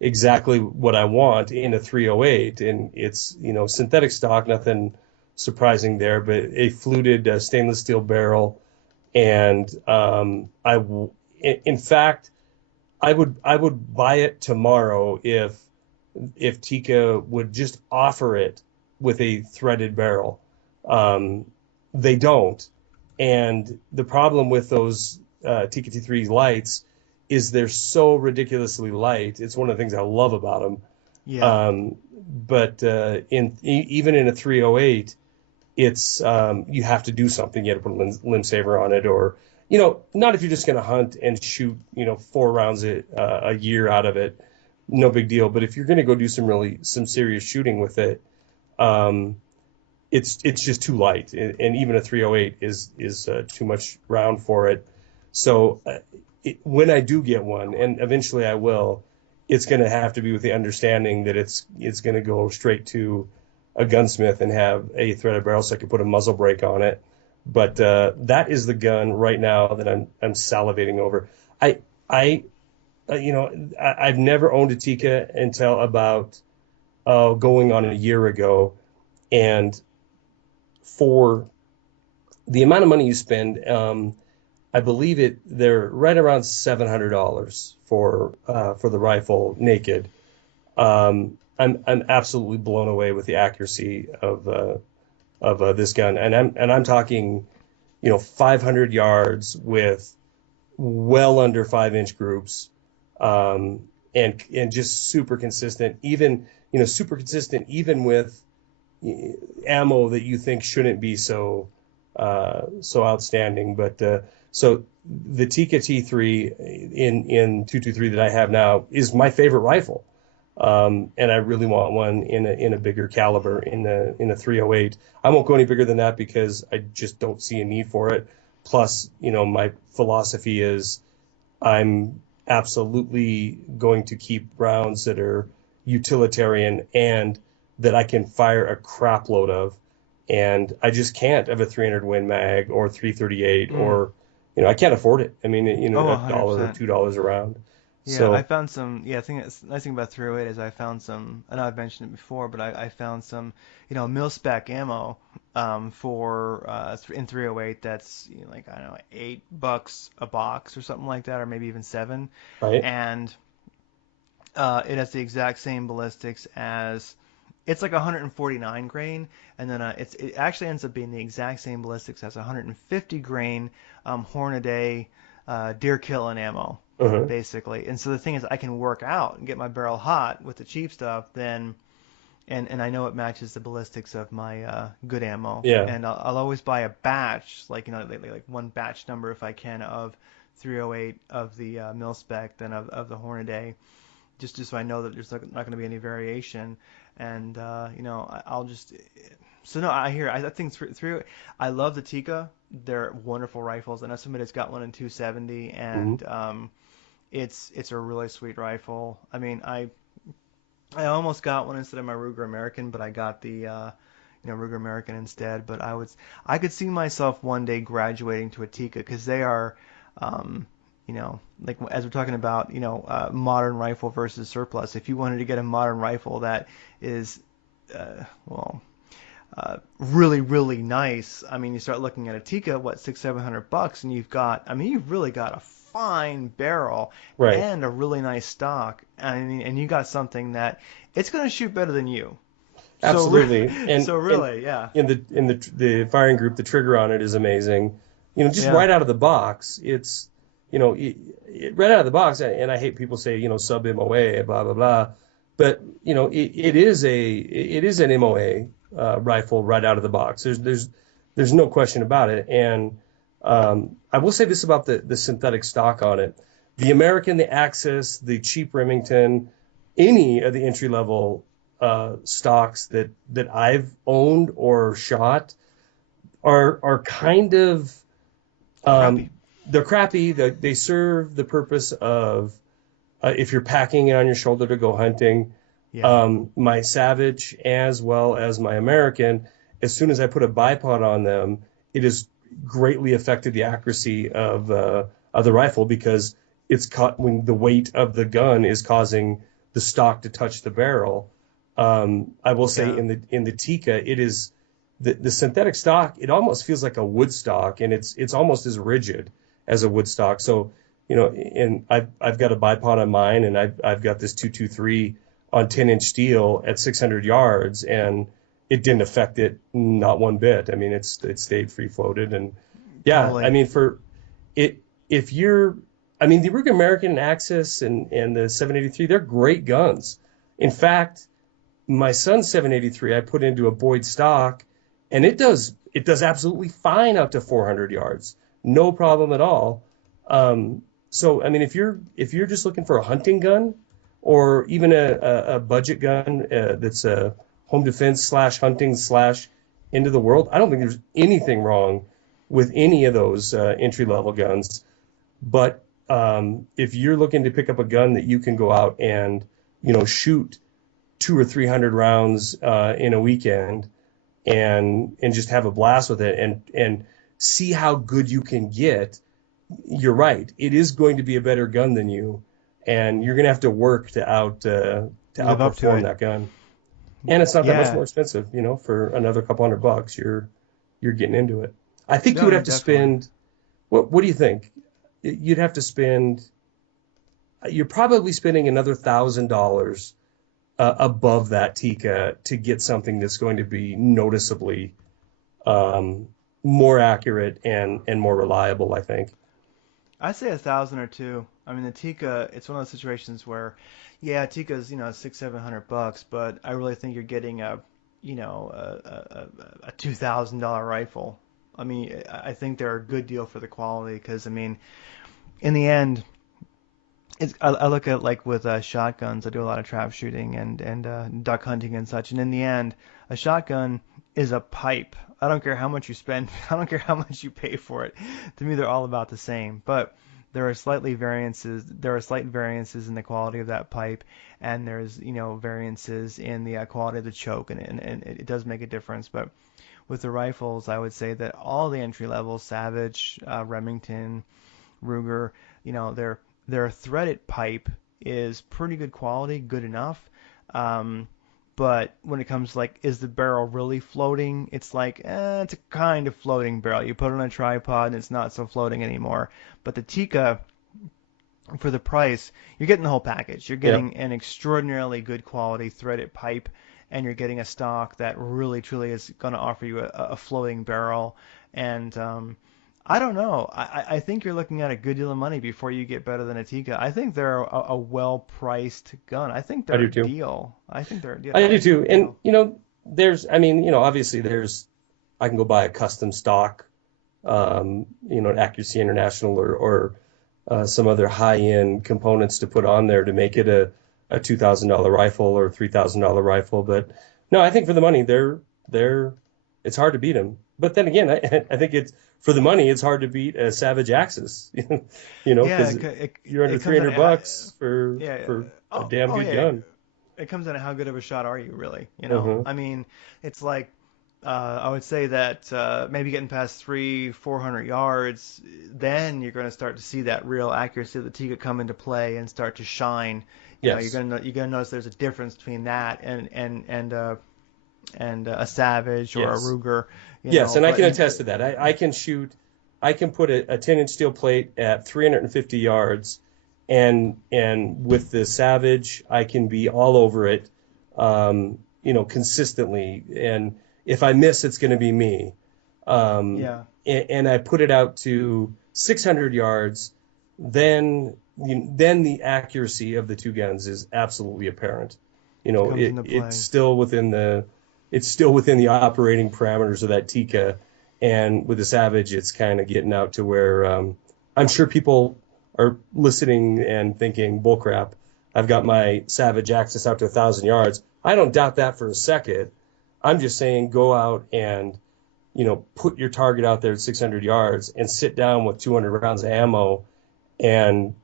exactly what I want in a 308, and it's synthetic stock, nothing surprising there, but a fluted stainless steel barrel, and in fact, I would buy it tomorrow if Tika would just offer it with a threaded barrel. Um, they don't. And the problem with those Tika T3 lights is they're so ridiculously light. It's one of the things I love about them. Yeah. But even in a 308, it's you have to do something. You have to put a limb saver on it, or not if you're just going to hunt and shoot 4 rounds a year out of it, no big deal. But if you're going to go do some serious shooting with it, um, it's just too light, and even a 308 is too much round for it. So when I do get one, and eventually I will, it's going to have to be with the understanding that it's going to go straight to a gunsmith and have a threaded barrel, so I can put a muzzle brake on it. But that is the gun right now that I'm salivating over. I I I've never owned a Tika until about going on a year ago, and for the amount of money you spend, I believe they're right around $700 for the rifle naked. I'm absolutely blown away with the accuracy of this gun, and I'm talking 500 yards with well under 5-inch groups, and just super consistent, even super consistent even with ammo that you think shouldn't be so outstanding. But so the Tika T3 in 223 that I have now is my favorite rifle. And I really want one in a bigger caliber in a 308. I won't go any bigger than that because I just don't see a need for it. Plus, my philosophy is I'm absolutely going to keep rounds that are utilitarian and that I can fire a crap load of. And I just can't have a 300 Win Mag or 338 or, I can't afford it. I mean, Oh, a dollar or 100%. $2 a round. Yeah, I So, found some. Yeah, I think that's the nice thing about 308 is I found some. I know I've mentioned it before, but I found some, mil spec ammo, for in 308 that's like I don't know, $8 a box or something like that, or maybe even seven, right. and it has the exact same ballistics as It's like 149 grain, and then it actually ends up being the exact same ballistics as 150 grain Hornady deer killing ammo, Uh-huh. basically. And so the thing is, I can work out and get my barrel hot with the cheap stuff, then and I know it matches the ballistics of my good ammo. Yeah. And I'll always buy a batch, like like one batch number if I can of 308 of the mil spec, then of the Hornady, just so I know that there's not going to be any variation. And I'll just so no, I think three. I love the Tikka. They're wonderful rifles. I know somebody's got one in 270, Hmm. and it's a really sweet rifle. I mean, I almost got one instead of my Ruger American, but I got the Ruger American instead. But I could see myself one day graduating to a Tikka because they are, like as we're talking about, modern rifle versus surplus. If you wanted to get a modern rifle that is, well, really really nice. I mean, you start looking at a Tikka, what, 600-700 bucks, and you've really got a fine barrel Right. and a really nice stock, and you got something that it's going to shoot better than you. So Absolutely. so really, yeah, The firing group, the trigger on it is amazing. Just yeah, right out of the box, it's right out of the box. And I hate people say sub MOA, blah blah blah, but it is an MOA rifle right out of the box. There's no question about it. And I will say this about the synthetic stock on it: the American, the Axis, the cheap Remington, any of the entry level stocks that I've owned or shot are kind of crappy. they're crappy. They serve the purpose of if you're packing it on your shoulder to go hunting. Yeah, My Savage as well as my American, as soon as I put a bipod on them, it has greatly affected the accuracy of the rifle because it's caught when the weight of the gun is causing the stock to touch the barrel. I will say yeah, in the Tikka, it is the synthetic stock. It almost feels like a wood stock, and it's almost as rigid as a wood stock. So and I've got a bipod on mine, and I've got this 223 on 10-inch steel at 600 yards, and it didn't affect it not one bit. I mean, it stayed free floated, and yeah, I totally. mean for it if you're, I mean the Ruger American Axis and the 783, they're great guns. In fact, my son's 783 I put into a Boyd stock, and it does absolutely fine out to 400 yards, no problem at all. So I mean, if you're just looking for a hunting gun, or even a budget gun that's a home defense slash hunting slash into the world, I don't think there's anything wrong with any of those entry level guns. But if you're looking to pick up a gun that you can go out and shoot 200 or 300 rounds in a weekend and just have a blast with it and see how good you can get, you're right. It is going to be a better gun than you, and you're going to have to work to Live up to outperform it. that gun. And it's not that much Yeah, more expensive, for another couple $100. You're getting into it. I think you no, would no, have to definitely. spend. What do you think? You'd have to spend. You're probably spending another $1,000 above that Tikka to get something that's going to be noticeably more accurate and more reliable, I think. I say 1,000 or two. I mean, the Tikka, it's one of those situations where, yeah, Tikka's 600-700 bucks, but I really think you're getting a $2,000 rifle. I mean, I think they're a good deal for the quality because I mean, in the end, I look at like with shotguns. I do a lot of trap shooting and duck hunting and such, and in the end, a shotgun is a pipe. I don't care how much you spend. I don't care how much you pay for it. To me, they're all about the same. But there are slightly variances. There are slight variances in the quality of that pipe, and there's variances in the quality of the choke, and it does make a difference. But with the rifles, I would say that all the entry level, Savage, Remington, Ruger, their threaded pipe is pretty good quality, good enough. Um, but when it comes to like, is the barrel really floating? It's like, it's a kind of floating barrel. You put it on a tripod and it's not so floating anymore. But the Tikka, for the price, you're getting the whole package. You're Yeah. getting an extraordinarily good quality threaded pipe, and you're getting a stock that really truly is going to offer you a floating barrel. And I don't know. I think you're looking at a good deal of money before you get better than a Tikka. I think they're a well-priced gun. I think I they're do a too. deal. I think they're a deal. I I do think too. they're a And deal. I mean, obviously I can go buy a custom stock, an Accuracy International or some other high-end components to put on there to make it a $2,000 rifle or $3,000 rifle. But no, I think for the money, it's hard to beat them. But then again, I think it's for the money, it's hard to beat a Savage Axis, Yeah, because you're under it comes down to $300 for yeah. a damn Oh good yeah. gun. It comes down to how good of a shot are you really? Uh-huh. I mean, it's like I would say that maybe getting past 400 yards, then you're going to start to see that real accuracy of the Tikka come into play and start to shine. Yes. You're gonna notice there's a difference between that and a Savage or a Yes. Ruger. Yes, and I But can attest to that. I can put a 10-inch steel plate at 350 yards, and with the Savage, I can be all over it, consistently. And if I miss, it's going to be me. yeah, And I put it out to 600 yards, then the accuracy of the two guns is absolutely apparent. comes into It's play. still within the operating parameters of that Tikka, and with the Savage, it's kind of getting out to where I'm sure people are listening and thinking, "Bullcrap! I've got my Savage Axis out to 1,000 yards." I don't doubt that for a second. I'm just saying, go out and put your target out there at 600 yards and sit down with 200 rounds of ammo and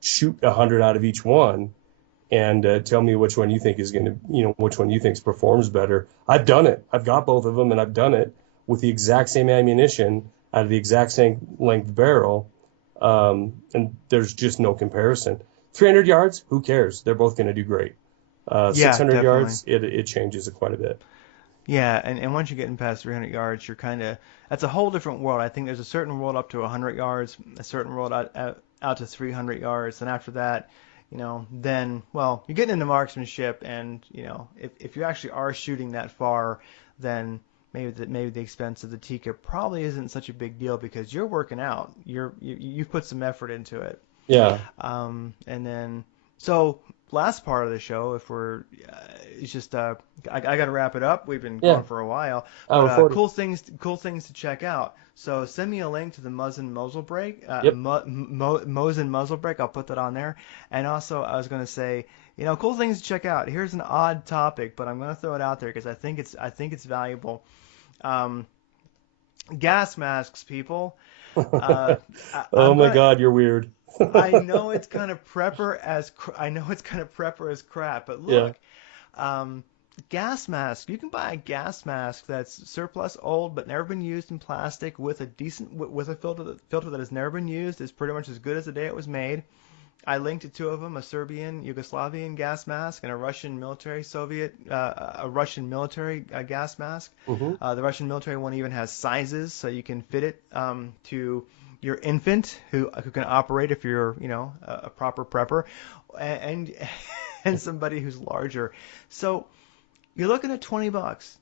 shoot 100 out of each one, and tell me which one you think is going to, which one you think performs better. I've done it. I've got both of them, and I've done it with the exact same ammunition out of the exact same length barrel, and there's just no comparison. 300 yards, who cares? They're both going to do great. Yeah, 600 definitely. yards, it changes it quite a bit. Yeah, and once you're getting past 300 yards, you're that's a whole different world. I think there's a certain world up to 100 yards, a certain world out to 300 yards, and after that, then, well, you're getting into marksmanship, and, if you actually are shooting that far, then maybe the expense of the Tikka probably isn't such a big deal because you're working out. You've put some effort into it. Yeah. And then, so last part of the show, if we're, it's just, I got to wrap it up. We've been Yeah. going for a while, Hour but 40. cool things to check out. So send me a link to the Mosin muzzle brake, Yep. Mosin muzzle brake. I'll put that on there. And also, I was going to say, cool things to check out. Here's an odd topic, but I'm going to throw it out there because I think it's valuable. Gas masks, people. Oh my God, you're weird. I know it's kind of prepper as crap, but Yeah. look, gas mask. You can buy a gas mask that's surplus old but never been used in plastic with a decent with a filter that has never been used. Is pretty much as good as the day it was made. I linked to two of them: a Serbian Yugoslavian gas mask and a Russian military gas mask. Mm-hmm. The Russian military one even has sizes, so you can fit it to your infant who can operate if you're a proper prepper, and and somebody who's larger. So you're looking at $20,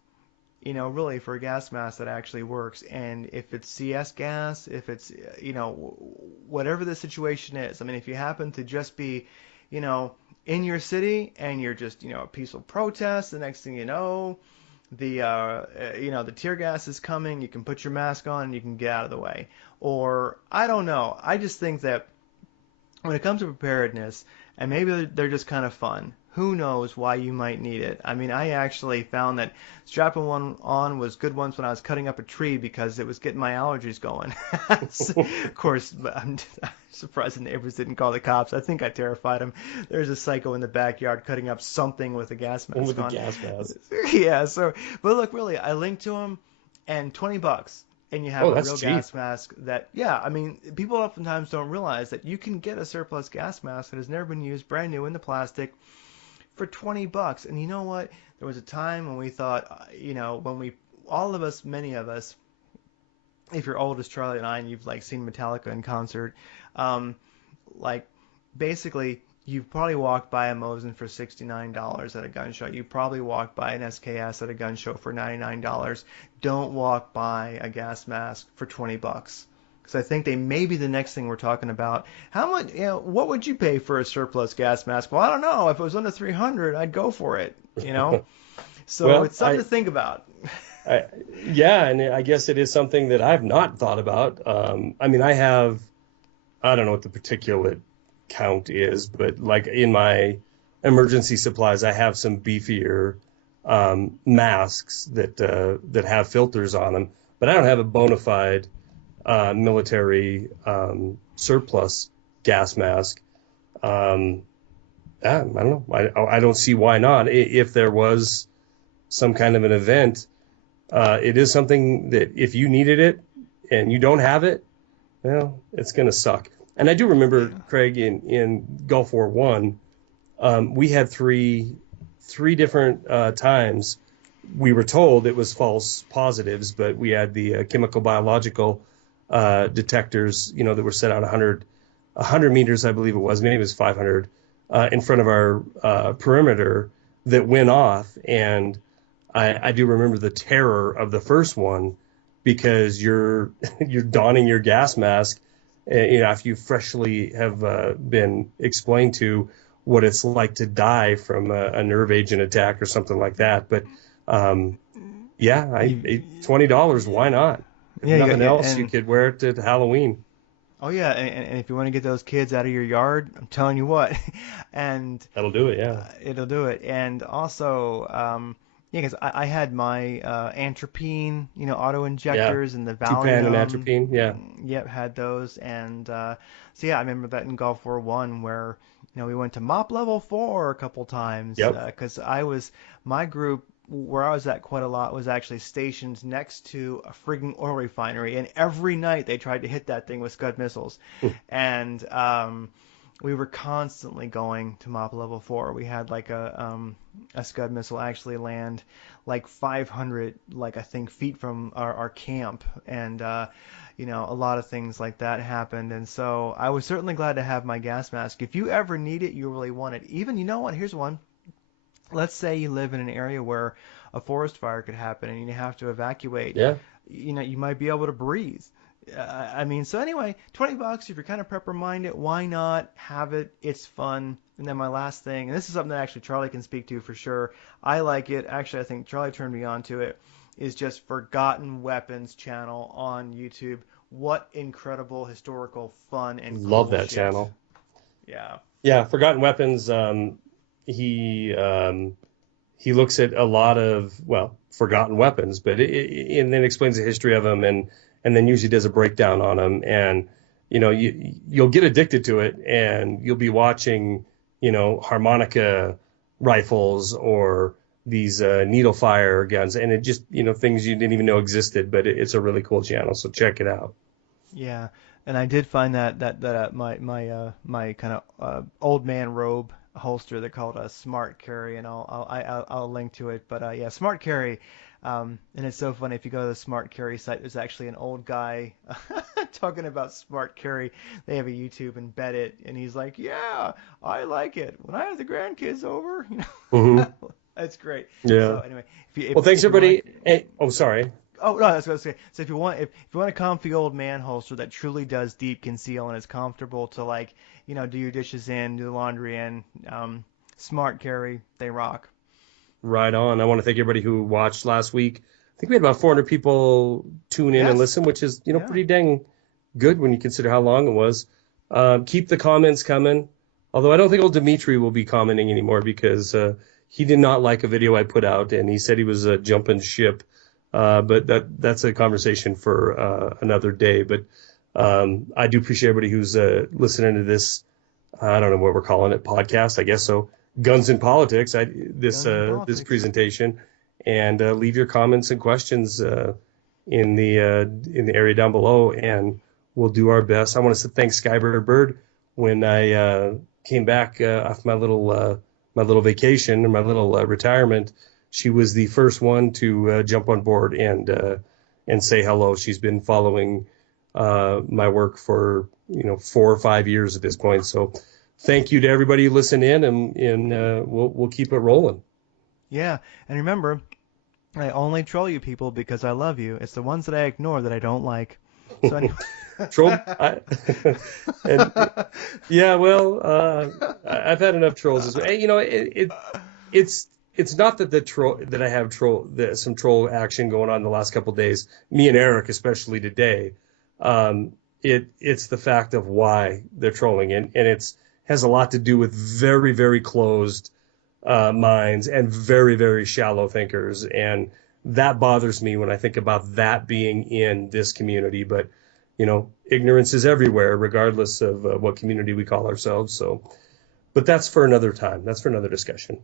really for a gas mask that actually works. And if it's CS gas, if it's whatever the situation is. I mean, if you happen to just be in your city and you're just a peaceful protest, the next thing you know, the tear gas is coming, you can put your mask on and you can get out of the way. Or I don't know. I just think that when it comes to preparedness, and maybe they're just kind of fun, who knows why you might need it. I mean, I actually found that strapping one on was good once when I was cutting up a tree because it was getting my allergies going. Of course, I'm surprised the neighbors didn't call the cops. I think I terrified them. There's a psycho in the backyard cutting up something with a gas mask With on. a gas mask. Yeah, so, but look, really, I linked to them, and $20. And you have Oh, a that's real cheap. gas mask that, yeah, I mean, people oftentimes don't realize that you can get a surplus gas mask that has never been used, brand new in the plastic, for $20. And you know what? There was a time when we thought, all of us, many of us, if you're old as Charlie and I, and you've seen Metallica in concert, like basically You've probably walked by a Mosin for $69 at a gun show. You probably walked by an SKS at a gun show for $99. Don't walk by a gas mask for $20. Because I think they may be the next thing we're talking about. How much, what would you pay for a surplus gas mask? Well, I don't know. If it was under 300, I'd go for it, So Well, it's something to think about. Yeah, and I guess it is something that I've not thought about. I mean, I don't know what the particulate count is, but like in my emergency supplies, I have some beefier masks that have filters on them, but I don't have a bona fide military surplus gas mask. I don't know. I don't see why not. If there was some kind of an event, it is something that if you needed it and you don't have it, well, it's going to suck. And I do remember, Craig, in Gulf War I, we had three different times we were told it was false positives, but we had the chemical biological detectors, that were set out 100 meters, I believe it was, maybe it was 500, in front of our perimeter that went off. And I do remember the terror of the first one, because you're donning your gas mask, after you freshly have been explained to what it's like to die from a nerve agent attack or something like that. But $20, why not? If nothing else, you could wear it to Halloween. Oh yeah, and if you want to get those kids out of your yard, I'm telling you what, and that'll do it. Yeah, it'll do it. And also, because I had my atropine, auto injectors, and the Valium. Tupan and atropine, yeah. Yep, had those. And so yeah, I remember that in Gulf War I, where we went to MOP level 4 a couple times. Yep. Because my group where I was at quite a lot was actually stationed next to a frigging oil refinery, and every night they tried to hit that thing with Scud missiles. And we were constantly going to MOP level 4. We had like a Scud missile actually land like 500, I think, feet from our camp, and a lot of things like that happened. And so I was certainly glad to have my gas mask. If you ever need it, you really want it. Even, here's one. Let's say you live in an area where a forest fire could happen and you have to evacuate. Yeah. You might be able to breathe. So anyway, $20, if you're kind of prepper-minded, why not have it? It's fun. And then my last thing, and this is something that actually Charlie can speak to for sure. I like it. Actually, I think Charlie turned me on to it, is just Forgotten Weapons channel on YouTube. What incredible historical fun and cool love that shit. channel. Yeah. Yeah, Forgotten Weapons. He looks at a lot of forgotten weapons, but and then explains the history of them, and then usually does a breakdown on them. And you'll get addicted to it, and you'll be watching harmonica rifles or these needle fire guns, and it just things you didn't even know existed. But it's a really cool channel, so check it out. Yeah, and I did find that my kind of old man robe holster, they called a Smart Carry, and I'll link to it. But yeah, Smart Carry, and it's so funny. If you go to the Smart Carry site, there's actually an old guy talking about Smart Carry. They have a YouTube embedded, and he's like, "Yeah, I like it. When I have the grandkids over, Mm-hmm. That's great." Yeah. So anyway, thanks everybody. Sorry. Oh no, that's what I was saying. So if you want a comfy old man holster that truly does deep conceal and is comfortable to do your dishes in, do the laundry in, Smart Carry, they rock. Right on. I want to thank everybody who watched last week. I think we had about 400 people tune in and listen, which is pretty dang good when you consider how long it was. Keep the comments coming. Although I don't think old Dimitri will be commenting anymore, because he did not like a video I put out, and he said he was jumping ship. But that's a conversation for another day. But I do appreciate everybody who's listening to this. I don't know what we're calling it, podcast, I guess so. Guns and Politics. This presentation, and leave your comments and questions in the area down below, and we'll do our best. I want to thank Skybird Bird. When I came back off my little vacation and my little retirement, she was the first one to jump on board and say hello. She's been following my work for 4 or 5 years at this point. So thank you to everybody who listened in, and we'll keep it rolling. Yeah, and remember, I only troll you people because I love you. It's the ones that I ignore that I don't like. So anyway. Troll, and yeah, well, I've had enough trolls as well. You know, it's not that the troll that I have some troll action going on the last couple of days. Me and Eric, especially today. It's the fact of why they're trolling, and it's has a lot to do with very, very closed minds and very, very shallow thinkers, and that bothers me when I think about that being in this community. But ignorance is everywhere, regardless of what community we call ourselves. So, but that's for another time. That's for another discussion.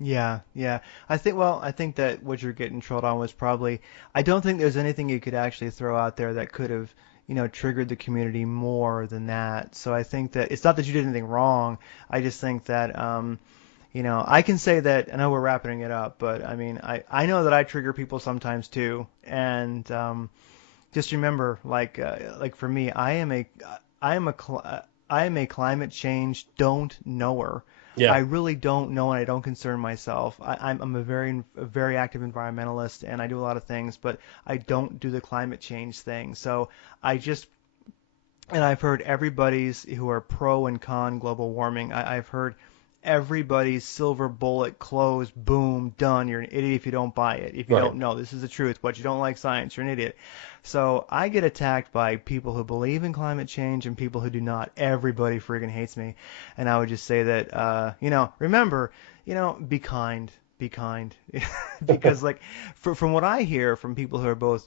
Yeah, yeah. I think that what you're getting trolled on was probably, I don't think there's anything you could actually throw out there that could have, triggered the community more than that. So I think that it's not that you did anything wrong. I just think that, I can say that, I know we're wrapping it up, but I mean, I know that I trigger people sometimes too. And just remember, like for me, I am a climate change don't knower. Yeah. I really don't know, and I don't concern myself. I'm a very active environmentalist, and I do a lot of things, but I don't do the climate change thing. So and I've heard everybody's who are pro and con global warming. I've heard everybody's silver bullet closed, boom, done. You're an idiot if you don't buy it. If you Right. don't know, this is the truth. But you don't like science, you're an idiot. So I get attacked by people who believe in climate change and people who do not. Everybody friggin' hates me. And I would just say that, remember, be kind. Be kind. Because, from what I hear from people who are both,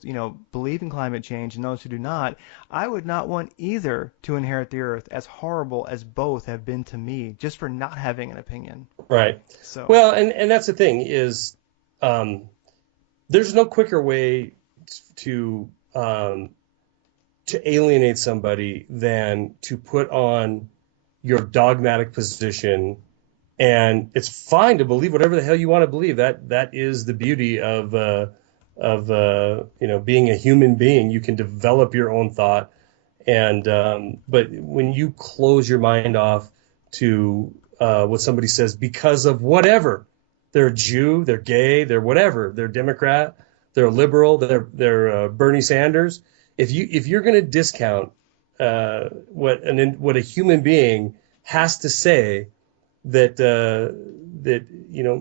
believe in climate change and those who do not, I would not want either to inherit the earth, as horrible as both have been to me, just for not having an opinion. Right. So. Well, and that's the thing is, there's no quicker way to alienate somebody than to put on your dogmatic position. And it's fine to believe whatever the hell you want to believe. That is the beauty of being a human being. You can develop your own thought, and but when you close your mind off to what somebody says because of whatever, they're a Jew, they're gay, they're whatever, they're Democrat, they're a liberal, they're Bernie Sanders. If you're going to discount what a human being has to say, that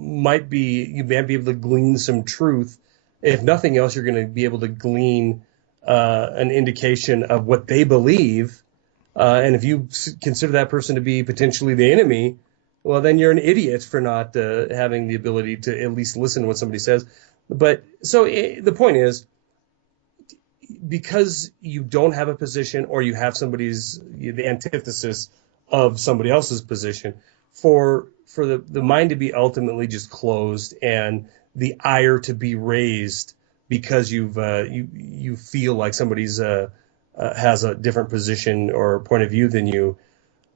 might be, you might be able to glean some truth. If nothing else, you're going to be able to glean an indication of what they believe. And if you consider that person to be potentially the enemy, well, then you're an idiot for not having the ability to at least listen to what somebody says. But so the point is, because you don't have a position, or you have the antithesis of somebody else's position, for the mind to be ultimately just closed and the ire to be raised because you feel like somebody's has a different position or point of view than you,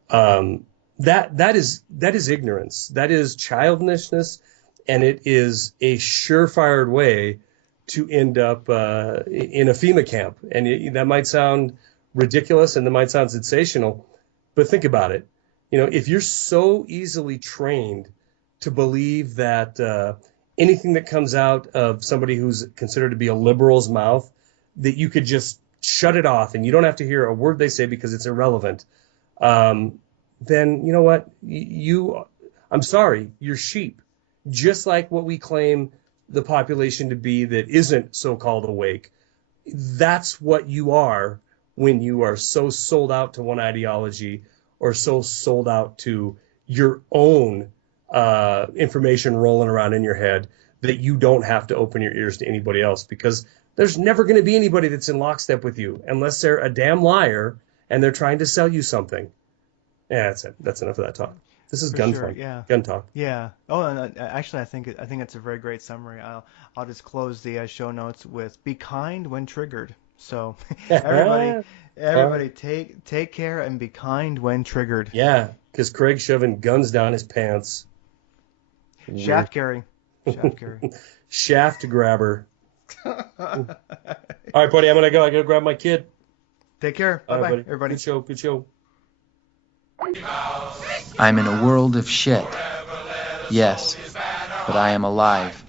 that is ignorance, that is childishness, and it is a surefire way to end up in a FEMA camp. And that might sound ridiculous and that might sound sensational, but think about it. If you're so easily trained to believe that anything that comes out of somebody who's considered to be a liberal's mouth, that you could just shut it off and you don't have to hear a word they say because it's irrelevant, then you know what? I'm sorry, you're sheep. Just like what we claim the population to be that isn't so-called awake. That's what you are when you are so sold out to one ideology, or so sold out to your own information rolling around in your head, that you don't have to open your ears to anybody else, because there's never going to be anybody that's in lockstep with you unless they're a damn liar and they're trying to sell you something. Yeah, that's it. That's enough of that talk. This is gun Sure, talk. yeah. Gun talk. Yeah. Oh, and actually, I think it's a very great summary. I'll just close the show notes with "Be kind when triggered." So everybody, take care and be kind when triggered. Yeah, because Craig's shoving guns down his pants. Shaft carry. Shaft grabber. All right, buddy, I'm gonna go. I gotta grab my kid. Take care. Bye, All right, buddy. everybody. Good show. I'm in a world of shit. Yes, but I am alive.